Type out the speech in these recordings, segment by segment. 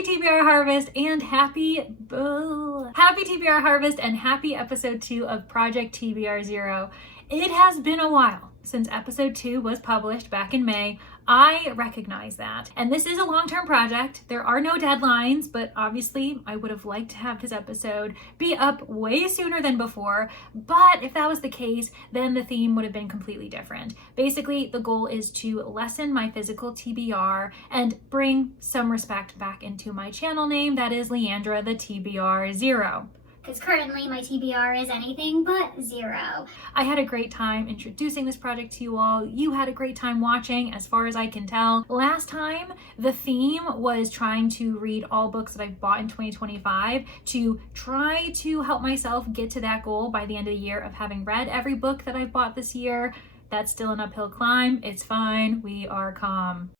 Happy TBR Harvest and happy TBR Harvest and happy episode 2 of Project TBR Zero. It has been a while since episode 2 was published back in May. I recognize that. And this is a long-term project. There are no deadlines, but obviously I would have liked to have this episode be up way sooner than before. But if that was the case, then the theme would have been completely different. Basically, the goal is to lessen my physical TBR and bring some respect back into my channel name, that is Leandra the TBR Zero. Because currently my TBR is anything but 0. I had a great time introducing this project to you all. You had a great time watching, as far as I can tell. Last time, the theme was trying to read all books that I've bought in 2025 to try to help myself get to that goal by the end of the year of having read every book that I've bought this year. That's still an uphill climb. It's fine. We are calm.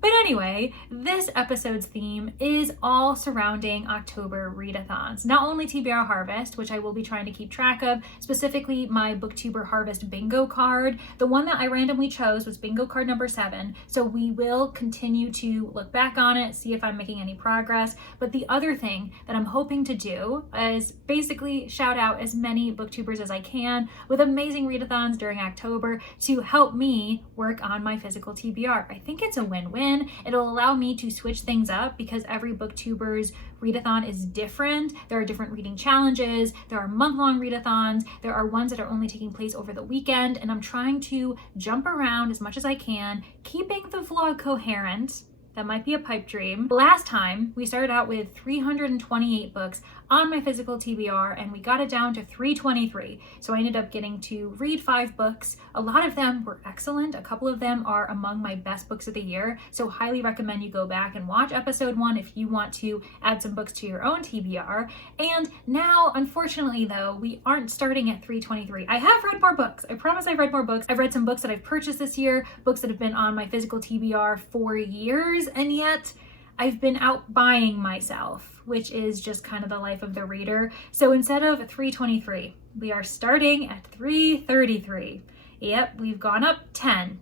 But anyway, this episode's theme is all surrounding October readathons. Not only TBR Harvest, which I will be trying to keep track of, specifically my Booktuber Harvest bingo card. The one that I randomly chose was bingo card number 7, so we will continue to look back on it, see if I'm making any progress. But the other thing that I'm hoping to do is basically shout out as many booktubers as I can with amazing readathons during October to help me work on my physical TBR. I think it's a win-win. It'll allow me to switch things up because every booktuber's readathon is different. There are different reading challenges. There are month-long readathons. There are ones that are only taking place over the weekend, and I'm trying to jump around as much as I can, keeping the vlog coherent. That might be a pipe dream. Last time, we started out with 328 books on my physical TBR, and we got it down to 323. So I ended up getting to read 5 books. A lot of them were excellent. A couple of them are among my best books of the year. So highly recommend you go back and watch episode 1 if you want to add some books to your own TBR. And now, unfortunately though, we aren't starting at 323. I have read more books. I promise I've read more books. I've read some books that I've purchased this year, books that have been on my physical TBR for years, and yet I've been out buying myself, which is just kind of the life of the reader. So instead of 323, we are starting at 333. Yep, we've gone up 10.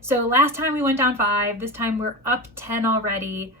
So last time we went down 5, this time we're up 10 already.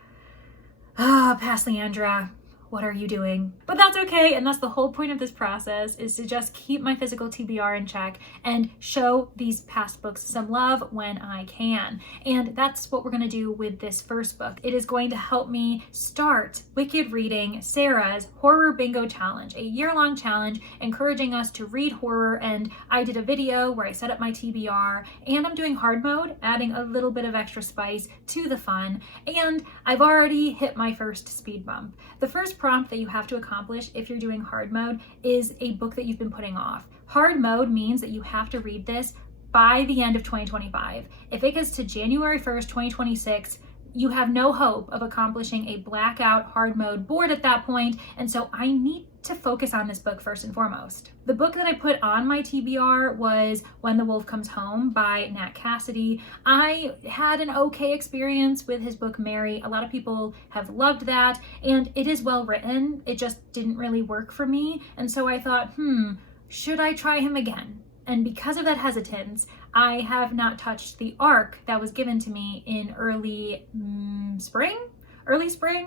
Past Leandra. What are you doing? But that's okay, and that's the whole point of this process, is to just keep my physical TBR in check and show these past books some love when I can. And that's what we're gonna do with this first book. It is going to help me start Wicked reading Sarah's Horror Bingo Challenge, a year-long challenge encouraging us to read horror. And I did a video where I set up my TBR, and I'm doing hard mode, adding a little bit of extra spice to the fun. And I've already hit my first speed bump. The first prompt that you have to accomplish if you're doing hard mode is a book that you've been putting off. Hard mode means that you have to read this by the end of 2025. If it gets to January 1st, 2026, you have no hope of accomplishing a blackout hard mode board at that point, and so I need to focus on this book first and foremost. The book that I put on my TBR was When the Wolf Comes Home by Nat Cassidy. I had an okay experience with his book Mary. A lot of people have loved that, and it is well written. It just didn't really work for me, and so I thought, should I try him again? And because of that hesitance, I have not touched the arc that was given to me in early spring,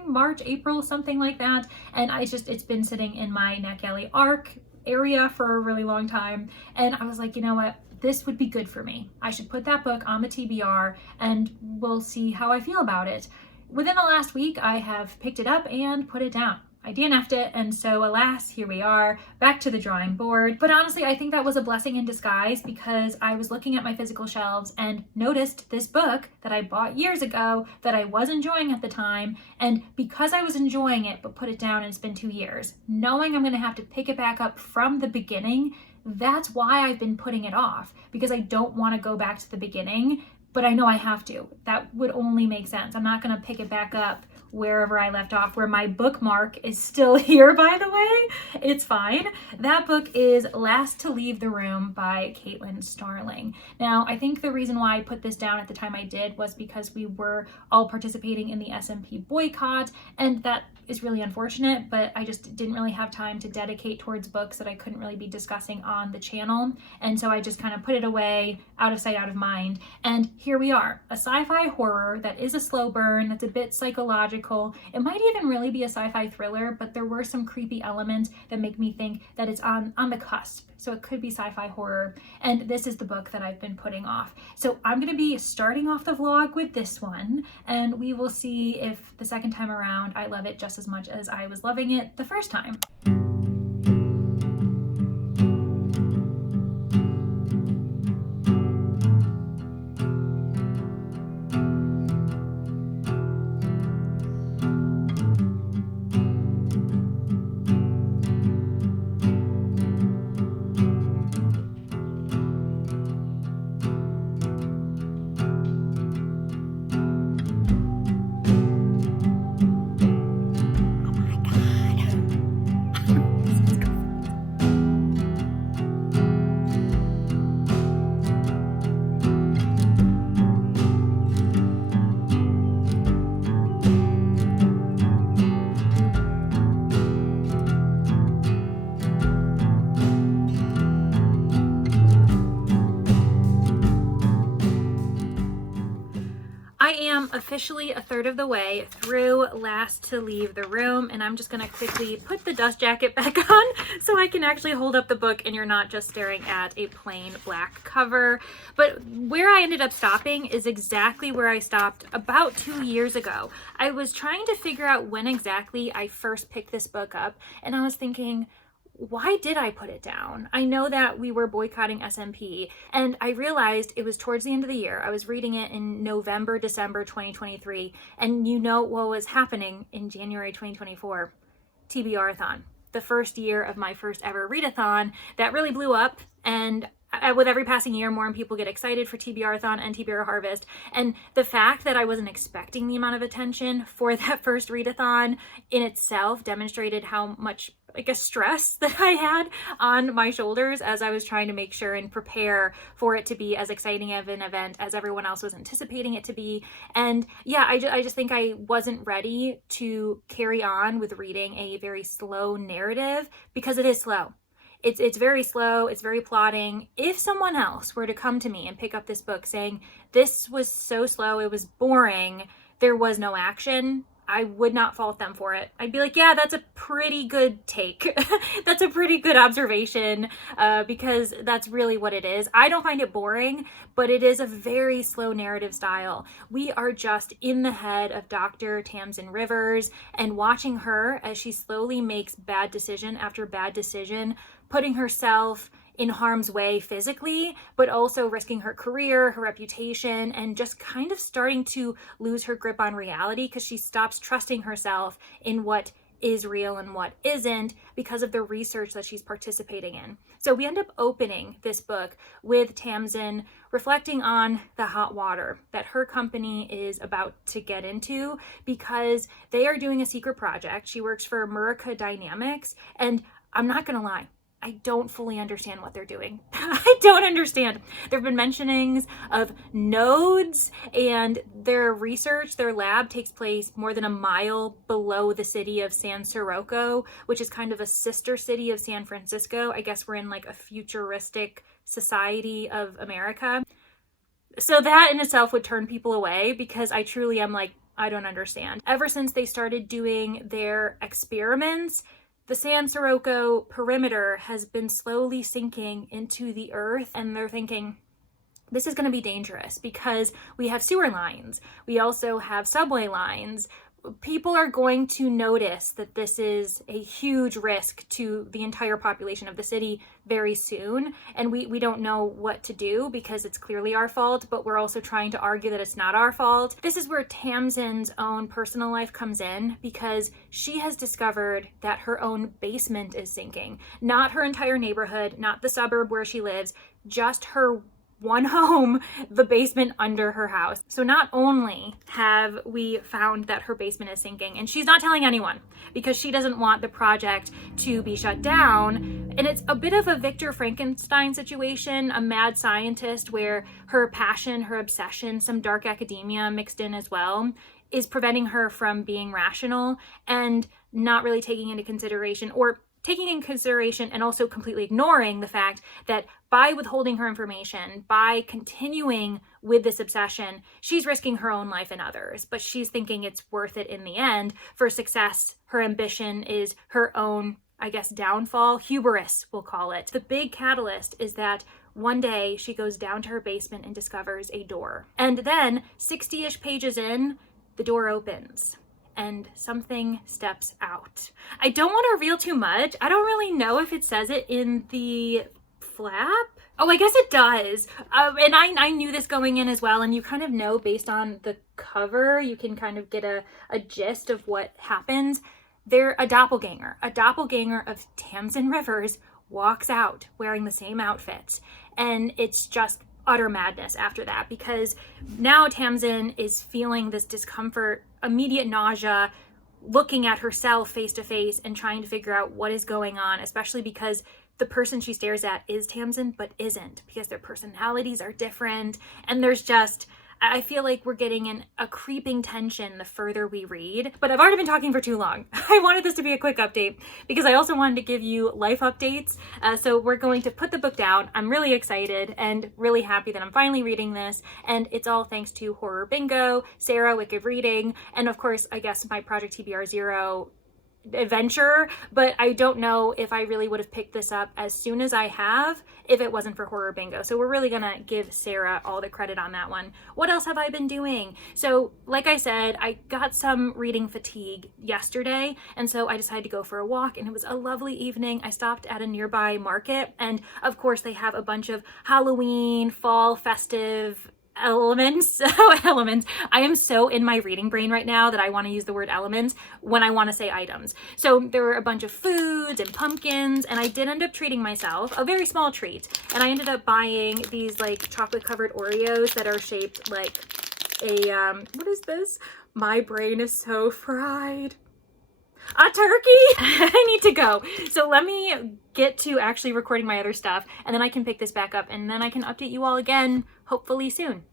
March, April, something like that. And it's been sitting in my NetGalley arc area for a really long time. And I was like, you know what? This would be good for me. I should put that book on the TBR and we'll see how I feel about it. Within the last week, I have picked it up and put it down. I DNF'd it, and so alas, here we are, back to the drawing board. But honestly, I think that was a blessing in disguise because I was looking at my physical shelves and noticed this book that I bought years ago that I was enjoying at the time, and because I was enjoying it but put it down and it's been 2 years, knowing I'm gonna have to pick it back up from the beginning, that's why I've been putting it off, because I don't want to go back to the beginning, but I know I have to. That would only make sense. I'm not gonna pick it back up wherever I left off, where my bookmark is still here, by the way. It's fine. That book is Last to Leave the Room by Caitlin Starling. Now, I think the reason why I put this down at the time I did was because we were all participating in the SMP boycott, and that is really unfortunate, but I just didn't really have time to dedicate towards books that I couldn't really be discussing on the channel. And so I just kind of put it away, out of sight, out of mind. And here we are, a sci-fi horror that is a slow burn, that's a bit psychological, magical. It might even really be a sci-fi thriller, but there were some creepy elements that make me think that it's on the cusp. So it could be sci-fi horror, and this is the book that I've been putting off. So I'm gonna be starting off the vlog with this one, and we will see if the second time around I love it just as much as I was loving it the first time. I am officially a third of the way through Last to Leave the Room, and I'm just gonna quickly put the dust jacket back on so I can actually hold up the book and you're not just staring at a plain black cover. But where I ended up stopping is exactly where I stopped about 2 years ago. I was trying to figure out when exactly I first picked this book up, and I was thinking, why did I put it down? I know that we were boycotting SMP, and I realized it was towards the end of the year. I was reading it in November, December 2023, and you know what was happening in January 2024? TBR-thon, the first year of my first ever readathon that really blew up, and with every passing year, more people get excited for TBR-thon and TBR Harvest. And the fact that I wasn't expecting the amount of attention for that first readathon in itself demonstrated how much, I guess, stress that I had on my shoulders as I was trying to make sure and prepare for it to be as exciting of an event as everyone else was anticipating it to be. And yeah, I just think I wasn't ready to carry on with reading a very slow narrative, because it is slow. It's very slow, it's very plodding. If someone else were to come to me and pick up this book saying, this was so slow, it was boring, there was no action, I would not fault them for it. I'd be like, yeah, that's a pretty good take. That's a pretty good observation, because that's really what it is. I don't find it boring, but it is a very slow narrative style. We are just in the head of Dr. Tamsin Rivers and watching her as she slowly makes bad decision after bad decision, putting herself in harm's way physically, but also risking her career, her reputation, and just kind of starting to lose her grip on reality because she stops trusting herself in what is real and what isn't because of the research that she's participating in. So we end up opening this book with Tamsin reflecting on the hot water that her company is about to get into because they are doing a secret project. She works for Murka Dynamics, and I'm not gonna lie, I don't fully understand what they're doing. I don't understand. There have been mentionings of nodes, and their research, their lab takes place more than a mile below the city of San Sirocco, which is kind of a sister city of San Francisco. I guess we're in like a futuristic society of America. So that in itself would turn people away because I truly am like, I don't understand. Ever since they started doing their experiments, the San Sirocco perimeter has been slowly sinking into the earth, and they're thinking, this is going to be dangerous because we have sewer lines. We also have subway lines. People are going to notice that this is a huge risk to the entire population of the city very soon. And we don't know what to do because it's clearly our fault, but we're also trying to argue that it's not our fault. This is where Tamsin's own personal life comes in because she has discovered that her own basement is sinking. Not her entire neighborhood, not the suburb where she lives, just her one home, the basement under her house. So not only have we found that her basement is sinking, and she's not telling anyone because she doesn't want the project to be shut down, and it's a bit of a Victor Frankenstein situation, a mad scientist where her passion, her obsession, some dark academia mixed in as well, is preventing her from being rational and not really taking into consideration, or taking in consideration and also completely ignoring the fact that by withholding her information, by continuing with this obsession, she's risking her own life and others, but she's thinking it's worth it in the end for success. Her ambition is her own, I guess, downfall, hubris, we'll call it. The big catalyst is that one day she goes down to her basement and discovers a door. And then 60-ish pages in, the door opens and something steps out. I don't want to reveal too much. I don't really know if it says it in the flap. Oh, I guess it does. And I knew this going in as well. And you kind of know based on the cover, you can kind of get a gist of what happens. They're a doppelganger. A doppelganger of Tamsin Rivers walks out wearing the same outfit. And it's just utter madness after that, because now Tamsin is feeling this discomfort, immediate nausea, looking at herself face to face and trying to figure out what is going on, especially because the person she stares at is Tamsin, but isn't, because their personalities are different. And there's just, I feel like we're getting in a creeping tension the further we read. But I've already been talking for too long. I wanted this to be a quick update because I also wanted to give you life updates. So we're going to put the book down. I'm really excited and really happy that I'm finally reading this. And it's all thanks to Horror Bingo, Sarah, Wicked Reading, and of course, I guess my Project TBR Zero adventure, but I don't know if I really would have picked this up as soon as I have if it wasn't for Horror Bingo. So we're really gonna give Sarah all the credit on that one. What else have I been doing? So like I said, I got some reading fatigue yesterday, and so I decided to go for a walk, and it was a lovely evening. I stopped at a nearby market, and of course they have a bunch of Halloween, fall, festive elements. I am so in my reading brain right now that I want to use the word elements when I want to say items. So there were a bunch of foods and pumpkins, and I did end up treating myself a very small treat. And I ended up buying these like chocolate covered Oreos that are shaped like a what is this? My brain is so fried. A turkey? I need to go. So let me get to actually recording my other stuff, and then I can pick this back up, and then I can update you all again, hopefully soon.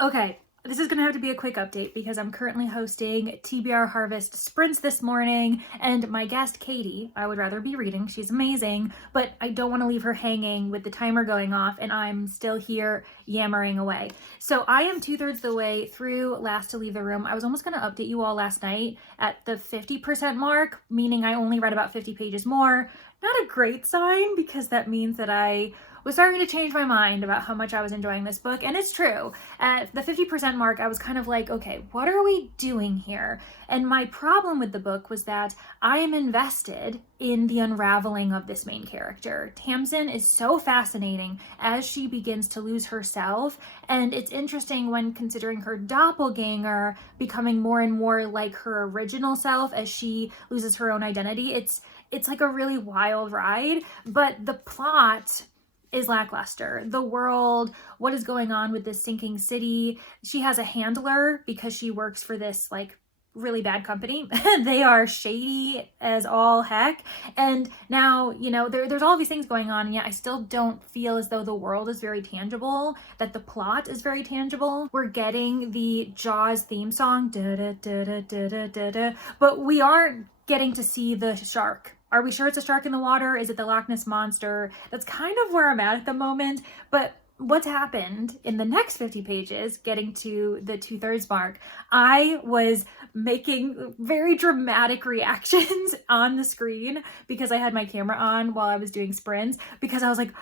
Okay, this is gonna have to be a quick update because I'm currently hosting TBR Harvest Sprints this morning, and my guest, Katie, I would rather be reading. She's amazing, but I don't want to leave her hanging with the timer going off, and I'm still here yammering away. So I am 2/3 the way through Last to Leave the Room. I was almost going to update you all last night at the 50% mark, meaning I only read about 50 pages more. Not a great sign, because that means that I was starting to change my mind about how much I was enjoying this book. And it's true. At the 50% mark, I was kind of like, okay, what are we doing here? And my problem with the book was that I am invested in the unraveling of this main character. Tamsin is so fascinating as she begins to lose herself. And it's interesting when considering her doppelganger becoming more and more like her original self as she loses her own identity. It's like a really wild ride, but the plot is lackluster. The world, what is going on with this sinking city? She has a handler because she works for this like really bad company. They are shady as all heck. And now, you know, there's all these things going on, and yet I still don't feel as though the world is very tangible, that the plot is very tangible. We're getting the Jaws theme song, da da da da da da da, but we aren't getting to see the shark. Are we sure it's a shark in the water? Is it the Loch Ness Monster? That's kind of where I'm at the moment. But what's happened in the next 50 pages, getting to the 2/3 mark, I was making very dramatic reactions on the screen because I had my camera on while I was doing sprints, because I was like,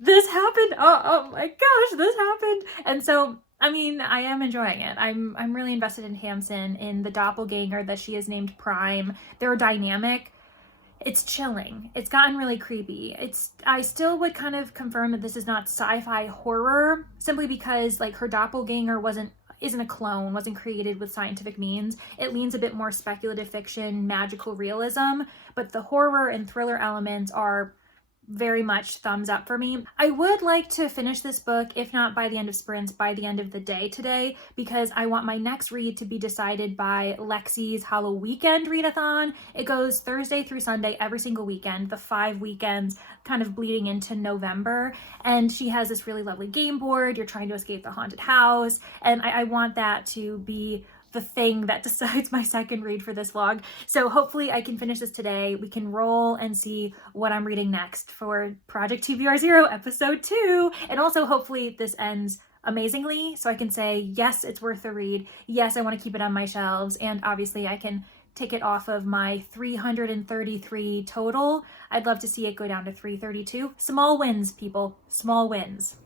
this happened. Oh my gosh, this happened. And so I mean, I am enjoying it. I'm really invested in Tamsin, in the doppelganger that she is named Prime. They're dynamic. It's chilling. It's gotten really creepy. I still would kind of confirm that this is not sci-fi horror, simply because like her doppelganger isn't a clone, wasn't created with scientific means. It leans a bit more speculative fiction, magical realism, but the horror and thriller elements are very much thumbs up for me. I would like to finish this book, if not by the end of sprints, by the end of the day today, because I want my next read to be decided by Lexi's Halloweekend readathon. It goes Thursday through Sunday every single weekend, the 5 weekends kind of bleeding into November. And she has this really lovely game board. You're trying to escape the haunted house. And I want that to be the thing that decides my second read for this vlog. So hopefully I can finish this today. We can roll and see what I'm reading next for Project TBR Zero episode 2. And also hopefully this ends amazingly so I can say, yes, it's worth the read. Yes, I want to keep it on my shelves. And obviously I can take it off of my 333 total. I'd love to see it go down to 332. Small wins, people. Small wins.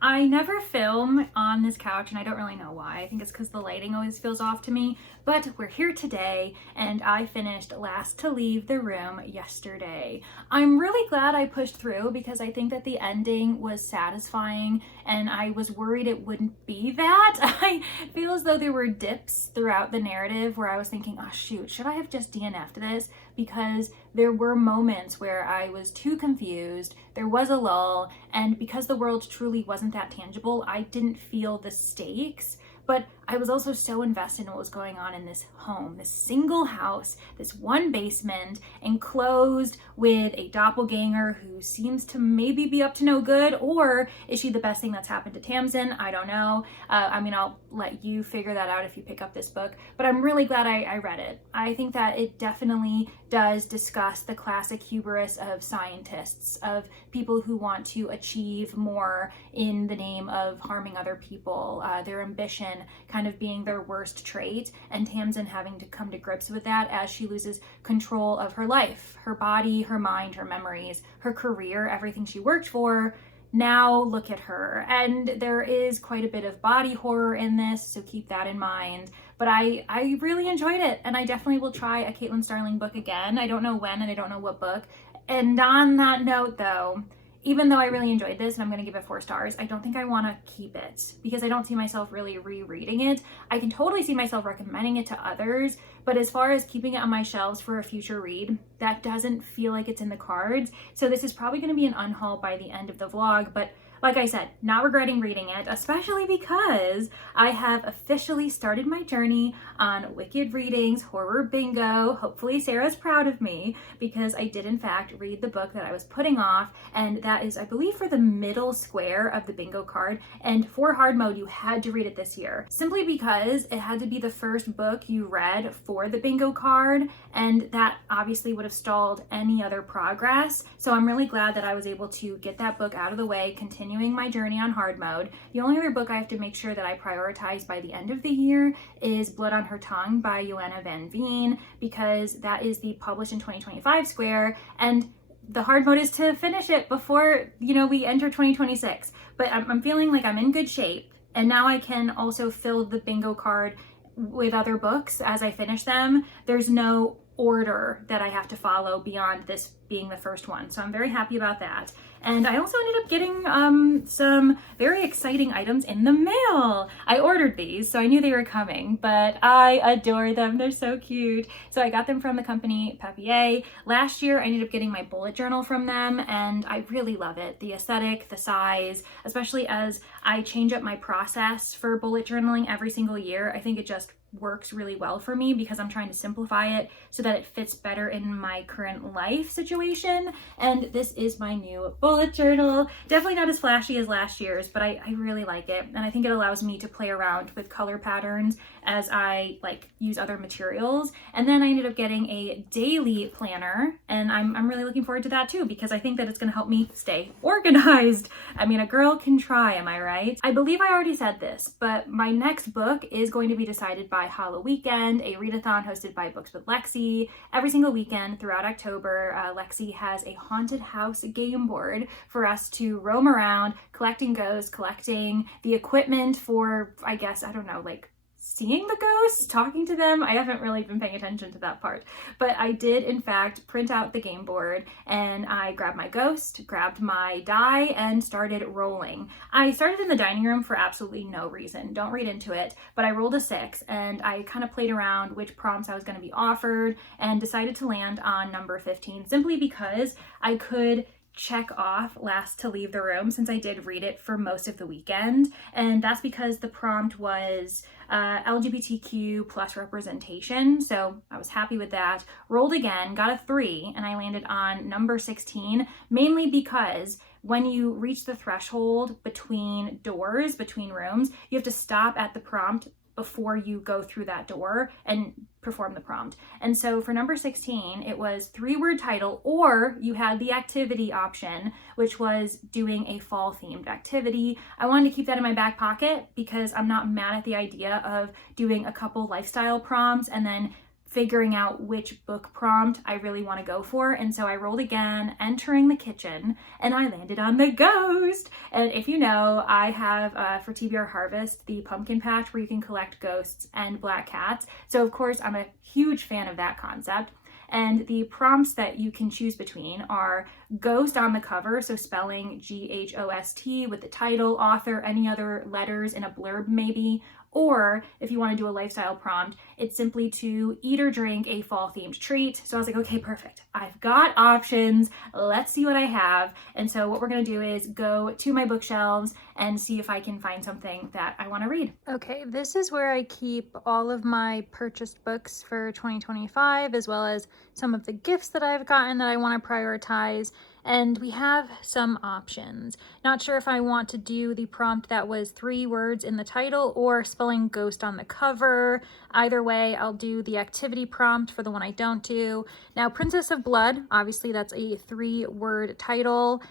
I never film on this couch, and I don't really know why. I think it's because the lighting always feels off to me, but we're here today, and I finished Last to Leave the Room yesterday. I'm really glad I pushed through because I think that the ending was satisfying, and I was worried it wouldn't be that. I feel as though there were dips throughout the narrative where I was thinking, oh shoot, should I have just DNF'd this? Because there were moments where I was too confused, there was a lull, and because the world truly wasn't that tangible, I didn't feel the stakes. But I was also so invested in what was going on in this home, this single house, this one basement, enclosed with a doppelganger who seems to maybe be up to no good, or is she the best thing that's happened to Tamsin? I don't know. I mean, I'll let you figure that out if you pick up this book, but I'm really glad I read it. I think that it definitely does discuss the classic hubris of scientists, of people who want to achieve more in the name of harming other people, their ambition kind of being their worst trait, and Tamsin having to come to grips with that as she loses control of her life, her body, her mind, her memories, her career, everything she worked for. Now look at her. And there is quite a bit of body horror in this, so keep that in mind. But I really enjoyed it, and I definitely will try a Caitlin Starling book again. I don't know when, and I don't know what book. And on that note, though, even though I really enjoyed this and I'm going to give it 4 stars, I don't think I want to keep it because I don't see myself really rereading it. I can totally see myself recommending it to others, but as far as keeping it on my shelves for a future read, that doesn't feel like it's in the cards. So this is probably going to be an unhaul by the end of the vlog, but like I said, not regretting reading it, especially because I have officially started my journey on Wicked Readings Horror Bingo. Hopefully Sarah's proud of me because I did in fact read the book that I was putting off, and that is, I believe, for the middle square of the bingo card. And for hard mode, you had to read it this year, simply because it had to be the first book you read for the bingo card, and that obviously would have stalled any other progress. So I'm really glad that I was able to get that book out of the way, continuing my journey on hard mode. The only other book I have to make sure that I prioritize by the end of the year is Blood on Her Tongue by Joanna Van Veen, because that is the published in 2025 square, and the hard mode is to finish it before, we enter 2026. But I'm feeling like I'm in good shape, and now I can also fill the bingo card with other books as I finish them. There's no order that I have to follow beyond this being the first one. So I'm very happy about that. And I also ended up getting some very exciting items in the mail. I ordered these, so I knew they were coming, but I adore them. They're so cute. So I got them from the company Papier. Last year, I ended up getting my bullet journal from them, and I really love it. The aesthetic, the size, especially as I change up my process for bullet journaling every single year. I think it just works really well for me because I'm trying to simplify it so that it fits better in my current life situation. And this is my new bullet journal. Definitely not as flashy as last year's, but I really like it. And I think it allows me to play around with color patterns as I use other materials. And then I ended up getting a daily planner, and I'm really looking forward to that too, because I think that it's going to help me stay organized. I mean, a girl can try, am I right? I believe I already said this, but my next book is going to be decided by Halloweekend, a readathon hosted by Books with Lexi. Every single weekend throughout October, Lexi has a haunted house game board for us to roam around, collecting ghosts, collecting the equipment for, I guess, I don't know, seeing the ghosts, talking to them. I haven't really been paying attention to that part, but I did in fact print out the game board, and I grabbed my ghost, grabbed my die, and started rolling. I started in the dining room for absolutely no reason. Don't read into it, but I rolled a 6, and I kind of played around which prompts I was going to be offered and decided to land on number 15 simply because I could check off Last to Leave the Room since I did read it for most of the weekend. And that's because the prompt was LGBTQ plus representation. So I was happy with that. Rolled again, got a 3, and I landed on number 16, mainly because when you reach the threshold between doors, between rooms, you have to stop at the prompt before you go through that door and perform the prompt. And so for number 16, it was 3-word title, or you had the activity option, which was doing a fall themed activity. I wanted to keep that in my back pocket because I'm not mad at the idea of doing a couple lifestyle prompts and then figuring out which book prompt I really want to go for. And so I rolled again, entering the kitchen, and I landed on the ghost. And if you know, I have for TBR Harvest the pumpkin patch where you can collect ghosts and black cats. So of course I'm a huge fan of that concept. And the prompts that you can choose between are ghost on the cover, so spelling Ghost with the title, author, any other letters in a blurb maybe. Or if you want to do a lifestyle prompt, it's simply to eat or drink a fall themed treat. So I was like, okay, perfect. I've got options. Let's see what I have. And so what we're going to do is go to my bookshelves and see if I can find something that I want to read. Okay, this is where I keep all of my purchased books for 2025, as well as some of the gifts that I've gotten that I want to prioritize. And we have some options. Not sure if I want to do the prompt that was 3 words in the title or spelling ghost on the cover. Either way, I'll do the activity prompt for the one I don't do. Now, Princess of Blood, obviously that's a 3-word title.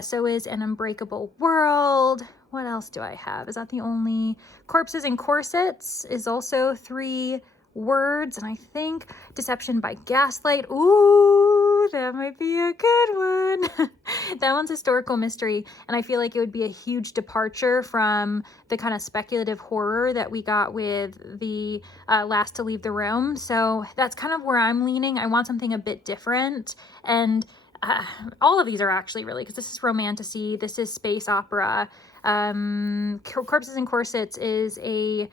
So is An Unbreakable World. What else do I have? Is that the only? Corpses and Corsets is also 3 words. And I think Deception by Gaslight. Ooh, that might be a good one. That one's historical mystery, and I feel like it would be a huge departure from the kind of speculative horror that we got with the Last to Leave the Room. So that's kind of where I'm leaning. I want something a bit different, and all of these are actually really, because this is romantasy, this is space opera. Corpses and Corsets is a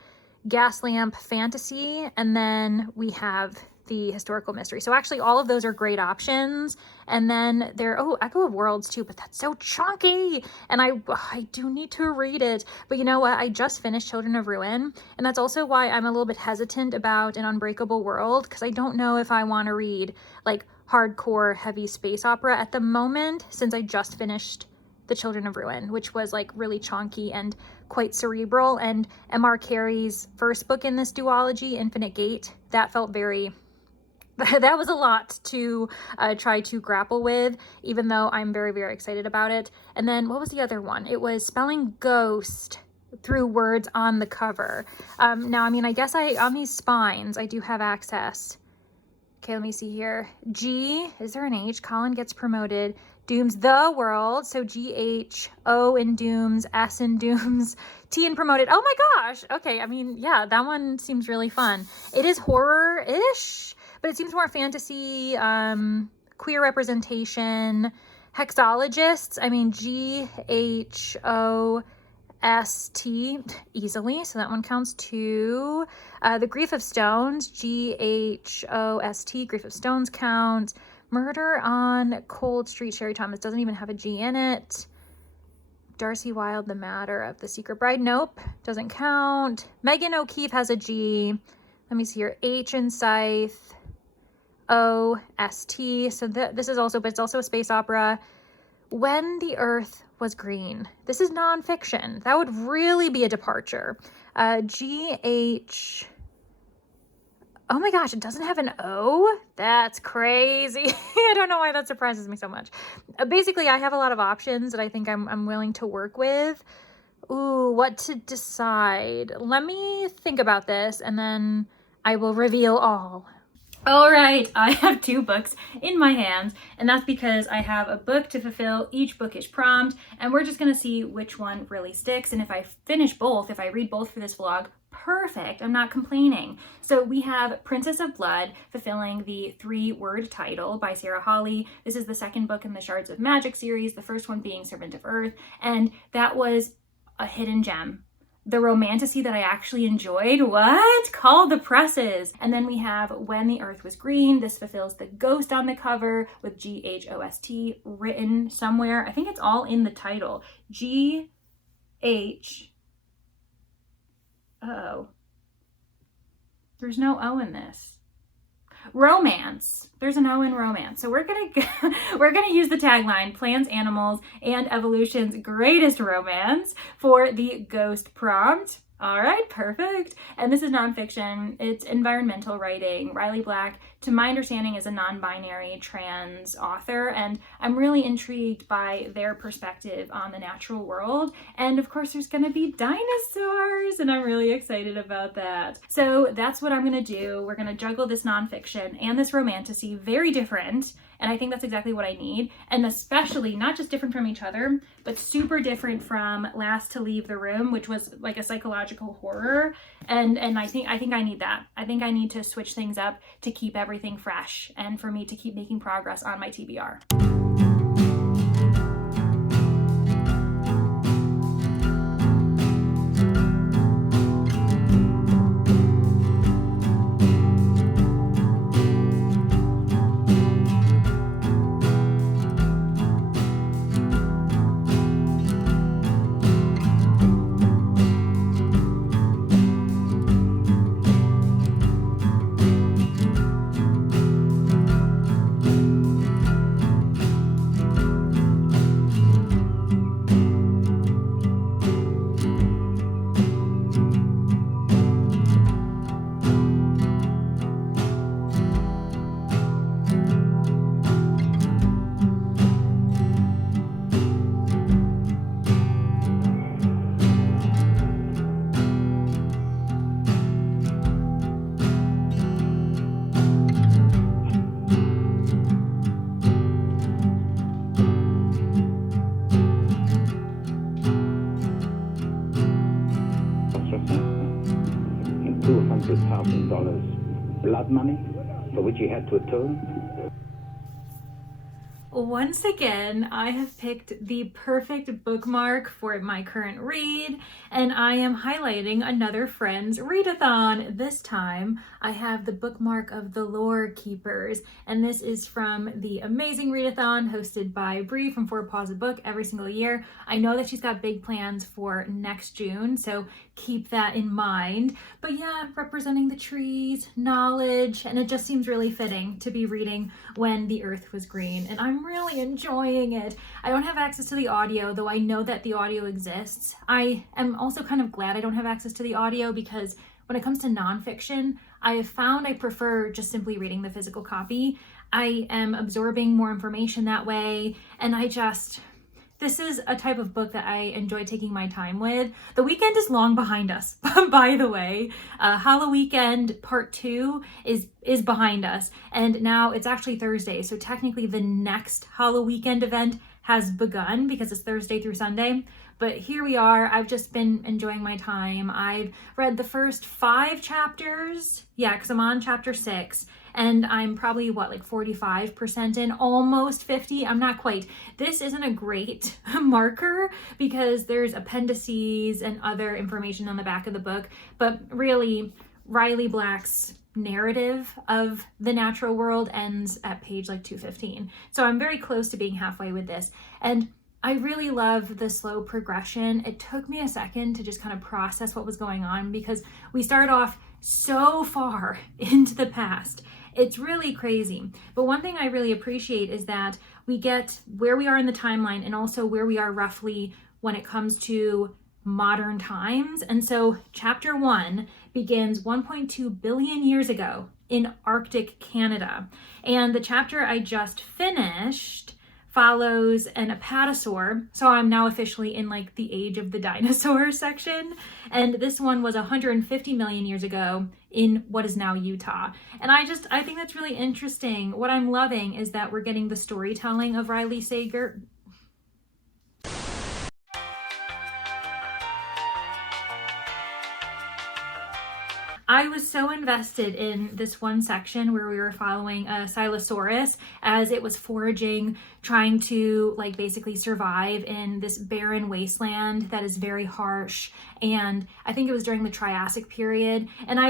gas lamp fantasy, and then we have the historical mystery. So actually all of those are great options. And then Echo of Worlds too, but that's so chunky, and I do need to read it. But you know what, I just finished Children of Ruin, and that's also why I'm a little bit hesitant about An Unbreakable World, because I don't know if I want to read like hardcore heavy space opera at the moment, since I just finished The Children of Ruin, which was like really chonky and quite cerebral. And M.R. Carey's first book in this duology, Infinite Gate, that felt very, that was a lot to try to grapple with, even though I'm very, very excited about it. And then what was the other one? It was spelling ghost through words on the cover. Now, I mean, I guess on these spines, I do have access. Okay, let me see here. G, is there an H? Colin gets promoted. Dooms the world, so Gho in Dooms, S in Dooms, T in promoted. Oh my gosh. Okay, I mean, yeah, that one seems really fun. It is horror-ish, but it seems more fantasy, queer representation, hexologists. I mean, Ghost easily, so that one counts too. The Grief of Stones, Ghost, Grief of Stones counts. Murder on Cold Street, Sherry Thomas doesn't even have a G in it. Darcy Wilde, The Matter of the Secret Bride, nope, doesn't count. Megan O'Keefe has a G. Let me see here. H in Scythe, Ost. So this is also, but it's also a space opera. When the Earth Was Green. This is nonfiction. That would really be a departure. GH. Oh my gosh, it doesn't have an O? That's crazy. I don't know why that surprises me so much. Basically, I have a lot of options that I think I'm willing to work with. Ooh, what to decide? Let me think about this, and then I will reveal all. All right, I have 2 books in my hands, and that's because I have a book to fulfill each bookish prompt, and we're just gonna see which one really sticks. And if I finish both, if I read both for this vlog, perfect, I'm not complaining. So we have Princess of Blood, fulfilling the 3-word title by Sarah Hawley. This is the 2nd book in the Shards of Magic series, the first one being Servant of Earth, and that was a hidden gem. The romantasy that I actually enjoyed, what? Call the presses. And then we have When the Earth Was Green. This fulfills the ghost on the cover with Ghost written somewhere. I think it's all in the title. Uh-oh. There's no O in this. Romance. There's an O in romance. So we're gonna use the tagline Plants, Animals, and Evolution's Greatest Romance for the ghost prompt. All right, perfect. And this is nonfiction. It's environmental writing. Riley Black, to my understanding, is a non-binary trans author, and I'm really intrigued by their perspective on the natural world. And of course, there's gonna be dinosaurs, and I'm really excited about that. So that's what I'm gonna do. We're gonna juggle this nonfiction and this romantasy, very different. And I think that's exactly what I need. And especially not just different from each other, but super different from Last to Leave the Room, which was like a psychological horror. And I think I need that. I think I need to switch things up to keep everything fresh and for me to keep making progress on my TBR. $200,000 blood money for which he had to atone. Once again, I have picked the perfect bookmark for my current read, and I am highlighting another friend's readathon. This time, I have the bookmark of The Lore Keepers, and this is from the amazing readathon hosted by Bree from Four Paws a Book every single year. I know that she's got big plans for next June, so keep that in mind. But yeah, representing the trees, knowledge, and it just seems really fitting to be reading when the earth was green, and I'm really enjoying it. I don't have access to the audio, though I know that the audio exists. I am also kind of glad I don't have access to the audio because when it comes to nonfiction, I have found I prefer just simply reading the physical copy. I am absorbing more information that way, and this is a type of book that I enjoy taking my time with. The weekend is long behind us, by the way. Halloweekend Part 2 is behind us, and now it's actually Thursday, so technically the next Halloweekend event has begun because it's Thursday through Sunday. But here we are. I've just been enjoying my time. I've read the first 5 chapters. Yeah, because I'm on chapter 6. And I'm probably, like 45% in, almost 50. I'm not quite. This isn't a great marker because there's appendices and other information on the back of the book. But really, Riley Black's narrative of the natural world ends at page like 215. So I'm very close to being halfway with this. And I really love the slow progression. It took me a second to just kind of process what was going on because we start off so far into the past. It's really crazy. But one thing I really appreciate is that we get where we are in the timeline and also where we are roughly when it comes to modern times. And so chapter 1 begins 1.2 billion years ago in Arctic Canada. And the chapter I just finished follows an apatosaur. So I'm now officially in like the age of the dinosaurs section. And this one was 150 million years ago in what is now Utah. And I think that's really interesting. What I'm loving is that we're getting the storytelling of Riley Sager. I was so invested in this one section where we were following a Silosaurus as it was foraging, trying to like basically survive in this barren wasteland that is very harsh. And I think it was during the Triassic period. And I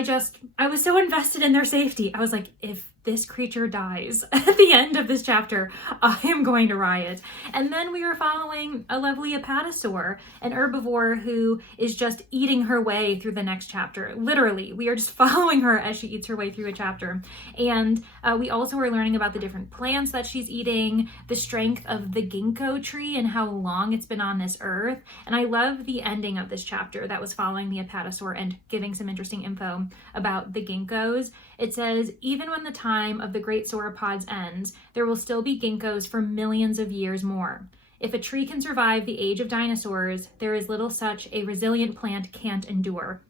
was so invested in their safety. I was like, if this creature dies at the end of this chapter, I am going to riot. And then we are following a lovely apatosaur, an herbivore who is just eating her way through the next chapter. Literally, we are just following her as she eats her way through a chapter. And we also are learning about the different plants that she's eating, the strength of the ginkgo tree and how long it's been on this earth. And I love the ending of this chapter that was following the apatosaur and giving some interesting info about the ginkgos. It says, even when the time of the great sauropods ends, there will still be ginkgos for millions of years more. If a tree can survive the age of dinosaurs, there is little such a resilient plant can't endure.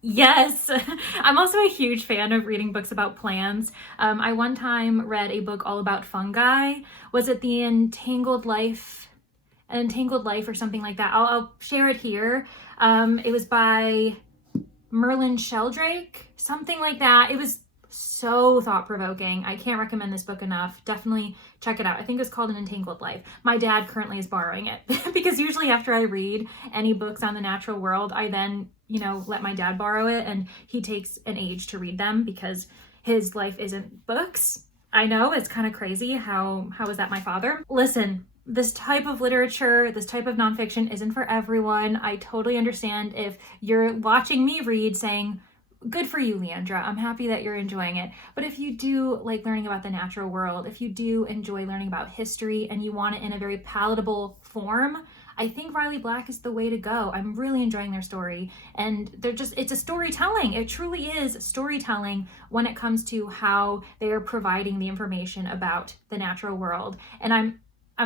Yes, I'm also a huge fan of reading books about plants. I one time read a book all about fungi. Was it The Entangled Life? An Entangled Life or something like that. I'll share it here. It was by Merlin Sheldrake, something like that. It was so thought-provoking. I can't recommend this book enough. Definitely check it out. I think it's called An Entangled Life. My dad currently is borrowing it because usually after I read any books on the natural world, I then, let my dad borrow it, and he takes an age to read them because his life isn't books. I know, it's kind of crazy. How is that my father? Listen, this type of literature, this type of nonfiction isn't for everyone. I totally understand if you're watching me read saying, good for you, Leandra. I'm happy that you're enjoying it. But if you do like learning about the natural world, if you do enjoy learning about history and you want it in a very palatable form, I think Riley Black is the way to go. I'm really enjoying their story. And it's a storytelling. It truly is storytelling when it comes to how they are providing the information about the natural world. And I'm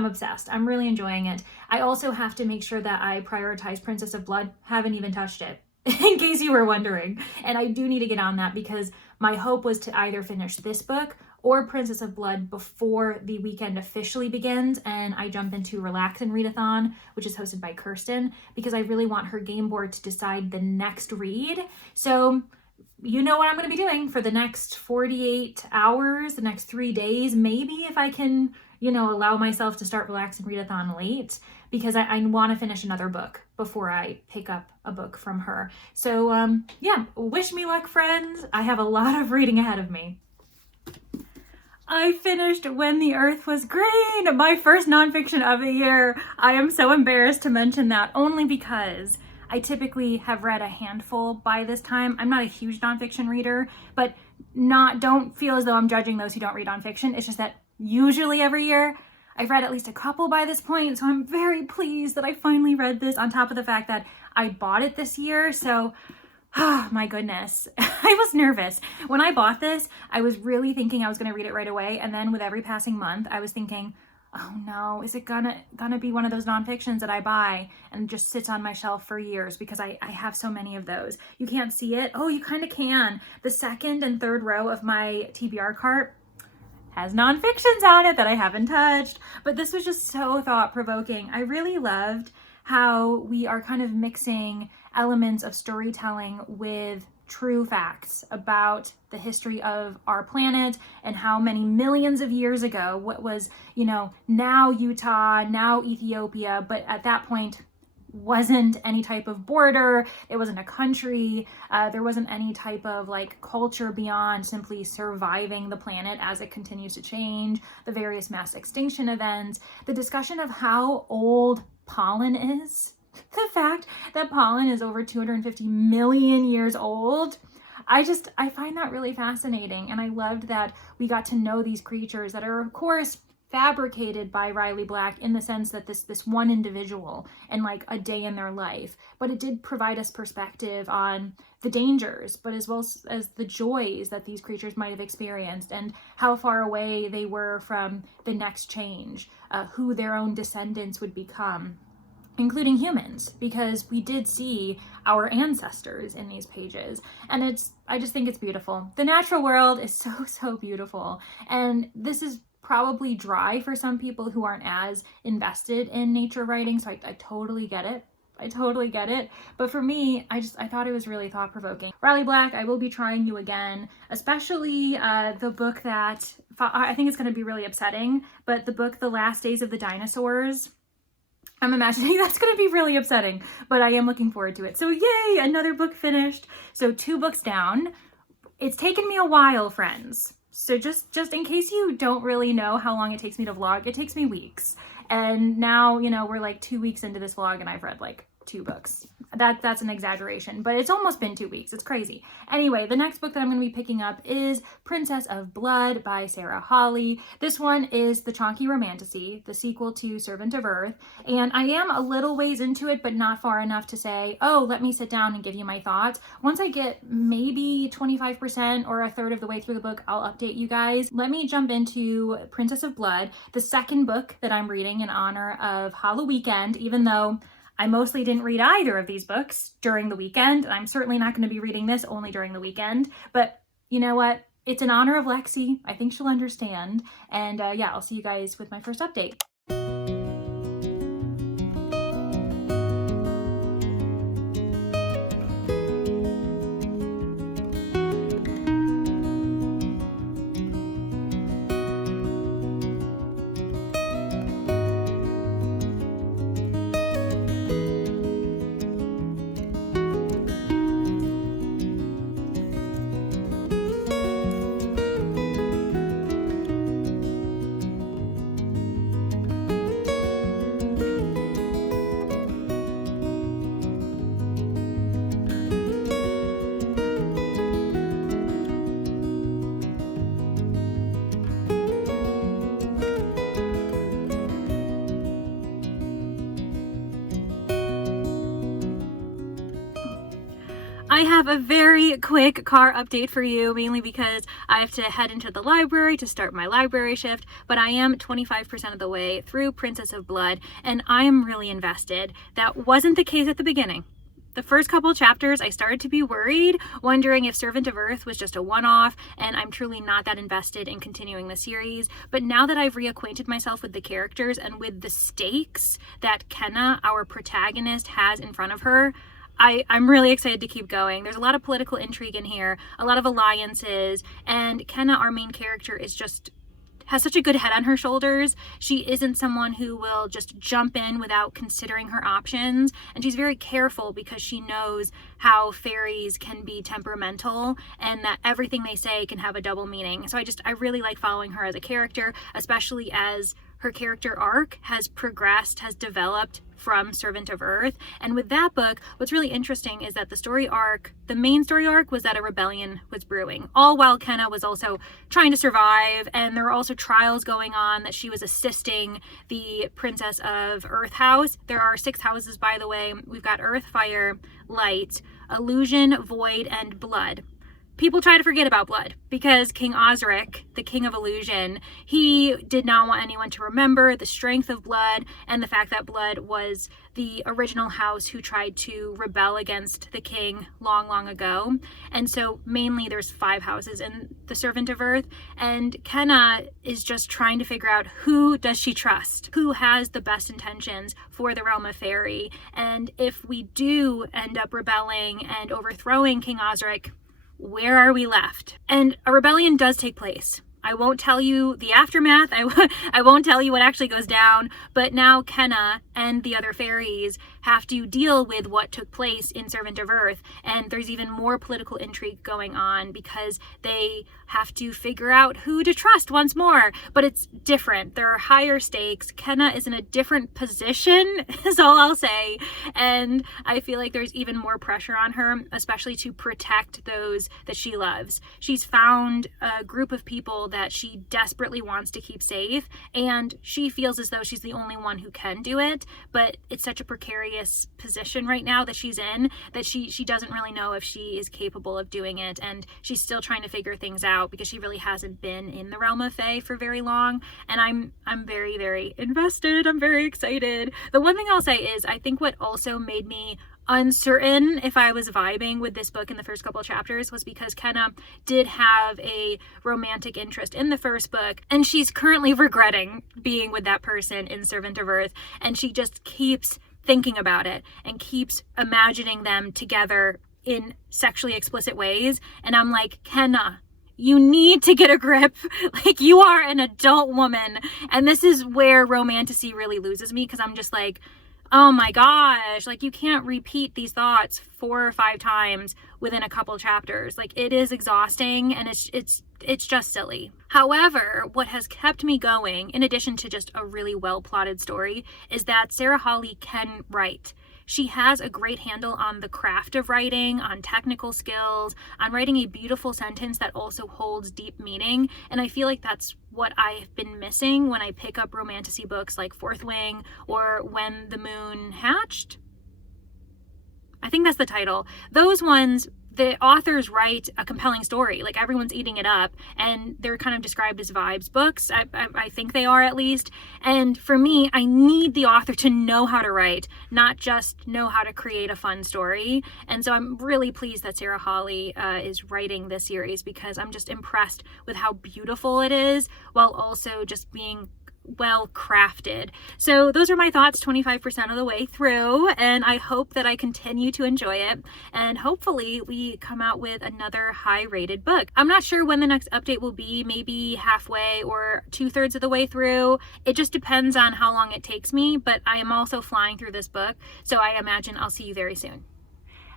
obsessed. I'm really enjoying it. I also have to make sure that I prioritize Princess of Blood. Haven't even touched it, in case you were wondering. And I do need to get on that because my hope was to either finish this book or Princess of Blood before the weekend officially begins and I jump into Relax and Readathon, which is hosted by Kirsten, because I really want her game board to decide the next read. So you know what I'm going to be doing for the next 48 hours, the next 3 days, maybe if I can, allow myself to start Relax and Readathon late, because I want to finish another book before I pick up a book from her. So yeah, wish me luck, friends. I have a lot of reading ahead of me. I finished When the Earth Was Green, my first nonfiction of the year. I am so embarrassed to mention that, only because I typically have read a handful by this time. I'm not a huge nonfiction reader, but don't feel as though I'm judging those who don't read nonfiction. It's just that usually every year I've read at least a couple by this point, so I'm very pleased that I finally read this, on top of the fact that I bought it this year. So oh my goodness, I was nervous. When I bought this, I was really thinking I was going to read it right away. And then with every passing month, I was thinking, oh no, is it gonna be one of those nonfictions that I buy and just sits on my shelf for years, because I have so many of those. You can't see it. Oh, you kind of can. The second and third row of my TBR cart has nonfictions on it that I haven't touched. But this was just so thought-provoking. I really loved how we are kind of mixing elements of storytelling with true facts about the history of our planet and how many millions of years ago, what was, now Utah, now Ethiopia, but at that point wasn't any type of border, it wasn't a country, there wasn't any type of culture beyond simply surviving the planet as it continues to change, the various mass extinction events, the discussion of how old pollen is, the fact that pollen is over 250 million years old. I find that really fascinating, and I loved that we got to know these creatures that are, of course, fabricated by Riley Black in the sense that this one individual and a day in their life, but it did provide us perspective on the dangers, but as well as the joys that these creatures might have experienced and how far away they were from the next change, who their own descendants would become, including humans, because we did see our ancestors in these pages. And I just think it's beautiful. The natural world is so, so beautiful. And this is probably dry for some people who aren't as invested in nature writing. So I totally get it. I totally get it. But for me, I thought it was really thought-provoking. Riley Black, I will be trying you again, especially the book that I think is going to be really upsetting, but the book, The Last Days of the Dinosaurs. I'm imagining that's going to be really upsetting, but I am looking forward to it. So yay, another book finished. So 2 books down. It's taken me a while, friends. So just in case you don't really know how long it takes me to vlog, it takes me weeks. And now, you know, we're like 2 weeks into this vlog and I've read like 2 books. That's an exaggeration, but it's almost been 2 weeks. It's crazy. Anyway, the next book that I'm going to be picking up is Princess of Blood by Sarah Hawley. This one is the Chonky Romantasy, the sequel to Servant of Earth. And I am a little ways into it, but not far enough to say, oh, let me sit down and give you my thoughts. Once I get maybe 25% or a third of the way through the book, I'll update you guys. Let me jump into Princess of Blood, the second book that I'm reading in honor of Halloweekend, even though I mostly didn't read either of these books during the weekend. I'm certainly not going to be reading this only during the weekend, but you know what? It's in honor of Lexi. I think she'll understand. And yeah, I'll see you guys with my first update. I have a very quick car update for you, mainly because I have to head into the library to start my library shift, but I am 25% of the way through Princess of Blood, and I am really invested. That wasn't the case at the beginning. The first couple chapters, I started to be worried, wondering if Servant of Earth was just a one-off, and I'm truly not that invested in continuing the series. But now that I've reacquainted myself with the characters and with the stakes that Kenna, our protagonist, has in front of her, I'm really excited to keep going. There's a lot of political intrigue in here, a lot of alliances, and Kenna, our main character, has such a good head on her shoulders. She isn't someone who will just jump in without considering her options, and she's very careful because she knows how fairies can be temperamental and that everything they say can have a double meaning. So I really like following her as a character, especially as her character arc has progressed, has developed from Servant of Earth. And with that book, what's really interesting is that the main story arc was that a rebellion was brewing, all while Kenna was also trying to survive, and there were also trials going on that she was assisting the Princess of Earth house. There are 6 houses, by the way. We've got Earth, Fire, Light, Illusion, Void, and Blood. People try to forget about Blood because King Osric, the King of Illusion, he did not want anyone to remember the strength of Blood and the fact that Blood was the original house who tried to rebel against the king long, long ago. And so mainly there's 5 houses in the Servant of Earth, and Kenna is just trying to figure out who does she trust, who has the best intentions for the realm of fairy. And if we do end up rebelling and overthrowing King Osric, where are we left? And a rebellion does take place. I won't tell you the aftermath. I won't tell you what actually goes down, but now Kenna and the other fairies have to deal with what took place in Servant of Earth, and there's even more political intrigue going on because they have to figure out who to trust once more. But it's different. There are higher stakes. Kenna is in a different position, is all I'll say, and I feel like there's even more pressure on her, especially to protect those that she loves. She's found a group of people that she desperately wants to keep safe, and she feels as though she's the only one who can do it, but it's such a precarious position right now that she's in that she doesn't really know if she is capable of doing it, and she's still trying to figure things out because she really hasn't been in the realm of Fae for very long. And I'm very, very invested. I'm very excited. The one thing I'll say is I think what also made me uncertain if I was vibing with this book in the first couple of chapters was because Kenna did have a romantic interest in the first book, and she's currently regretting being with that person in Servant of Earth, and she just keeps thinking about it and keeps imagining them together in sexually explicit ways. And I'm like, Kenna, you need to get a grip. Like, you are an adult woman. And this is where romantasy really loses me, because I'm just like, oh my gosh, like, you can't repeat these thoughts 4 or 5 times within a couple chapters. Like, it is exhausting, and it's just silly. However, what has kept me going, in addition to just a really well plotted story, is that Sarah Hawley can write. She has a great handle on the craft of writing, on technical skills, on writing a beautiful sentence that also holds deep meaning. And I feel like that's what I've been missing when I pick up romantasy books like Fourth Wing or When the Moon Hatched. I think that's the title. Those ones, the authors write a compelling story, like everyone's eating it up, and they're kind of described as vibes books. I think they are, at least. And for me, I need the author to know how to write, not just know how to create a fun story. And so I'm really pleased that Sarah Hawley is writing this series, because I'm just impressed with how beautiful it is, while also just being well crafted. So those are my thoughts 25% of the way through, and I hope that I continue to enjoy it, and hopefully we come out with another high rated book. I'm not sure when the next update will be, maybe halfway or 2/3 of the way through. It just depends on how long it takes me, but I am also flying through this book, so I imagine I'll see you very soon.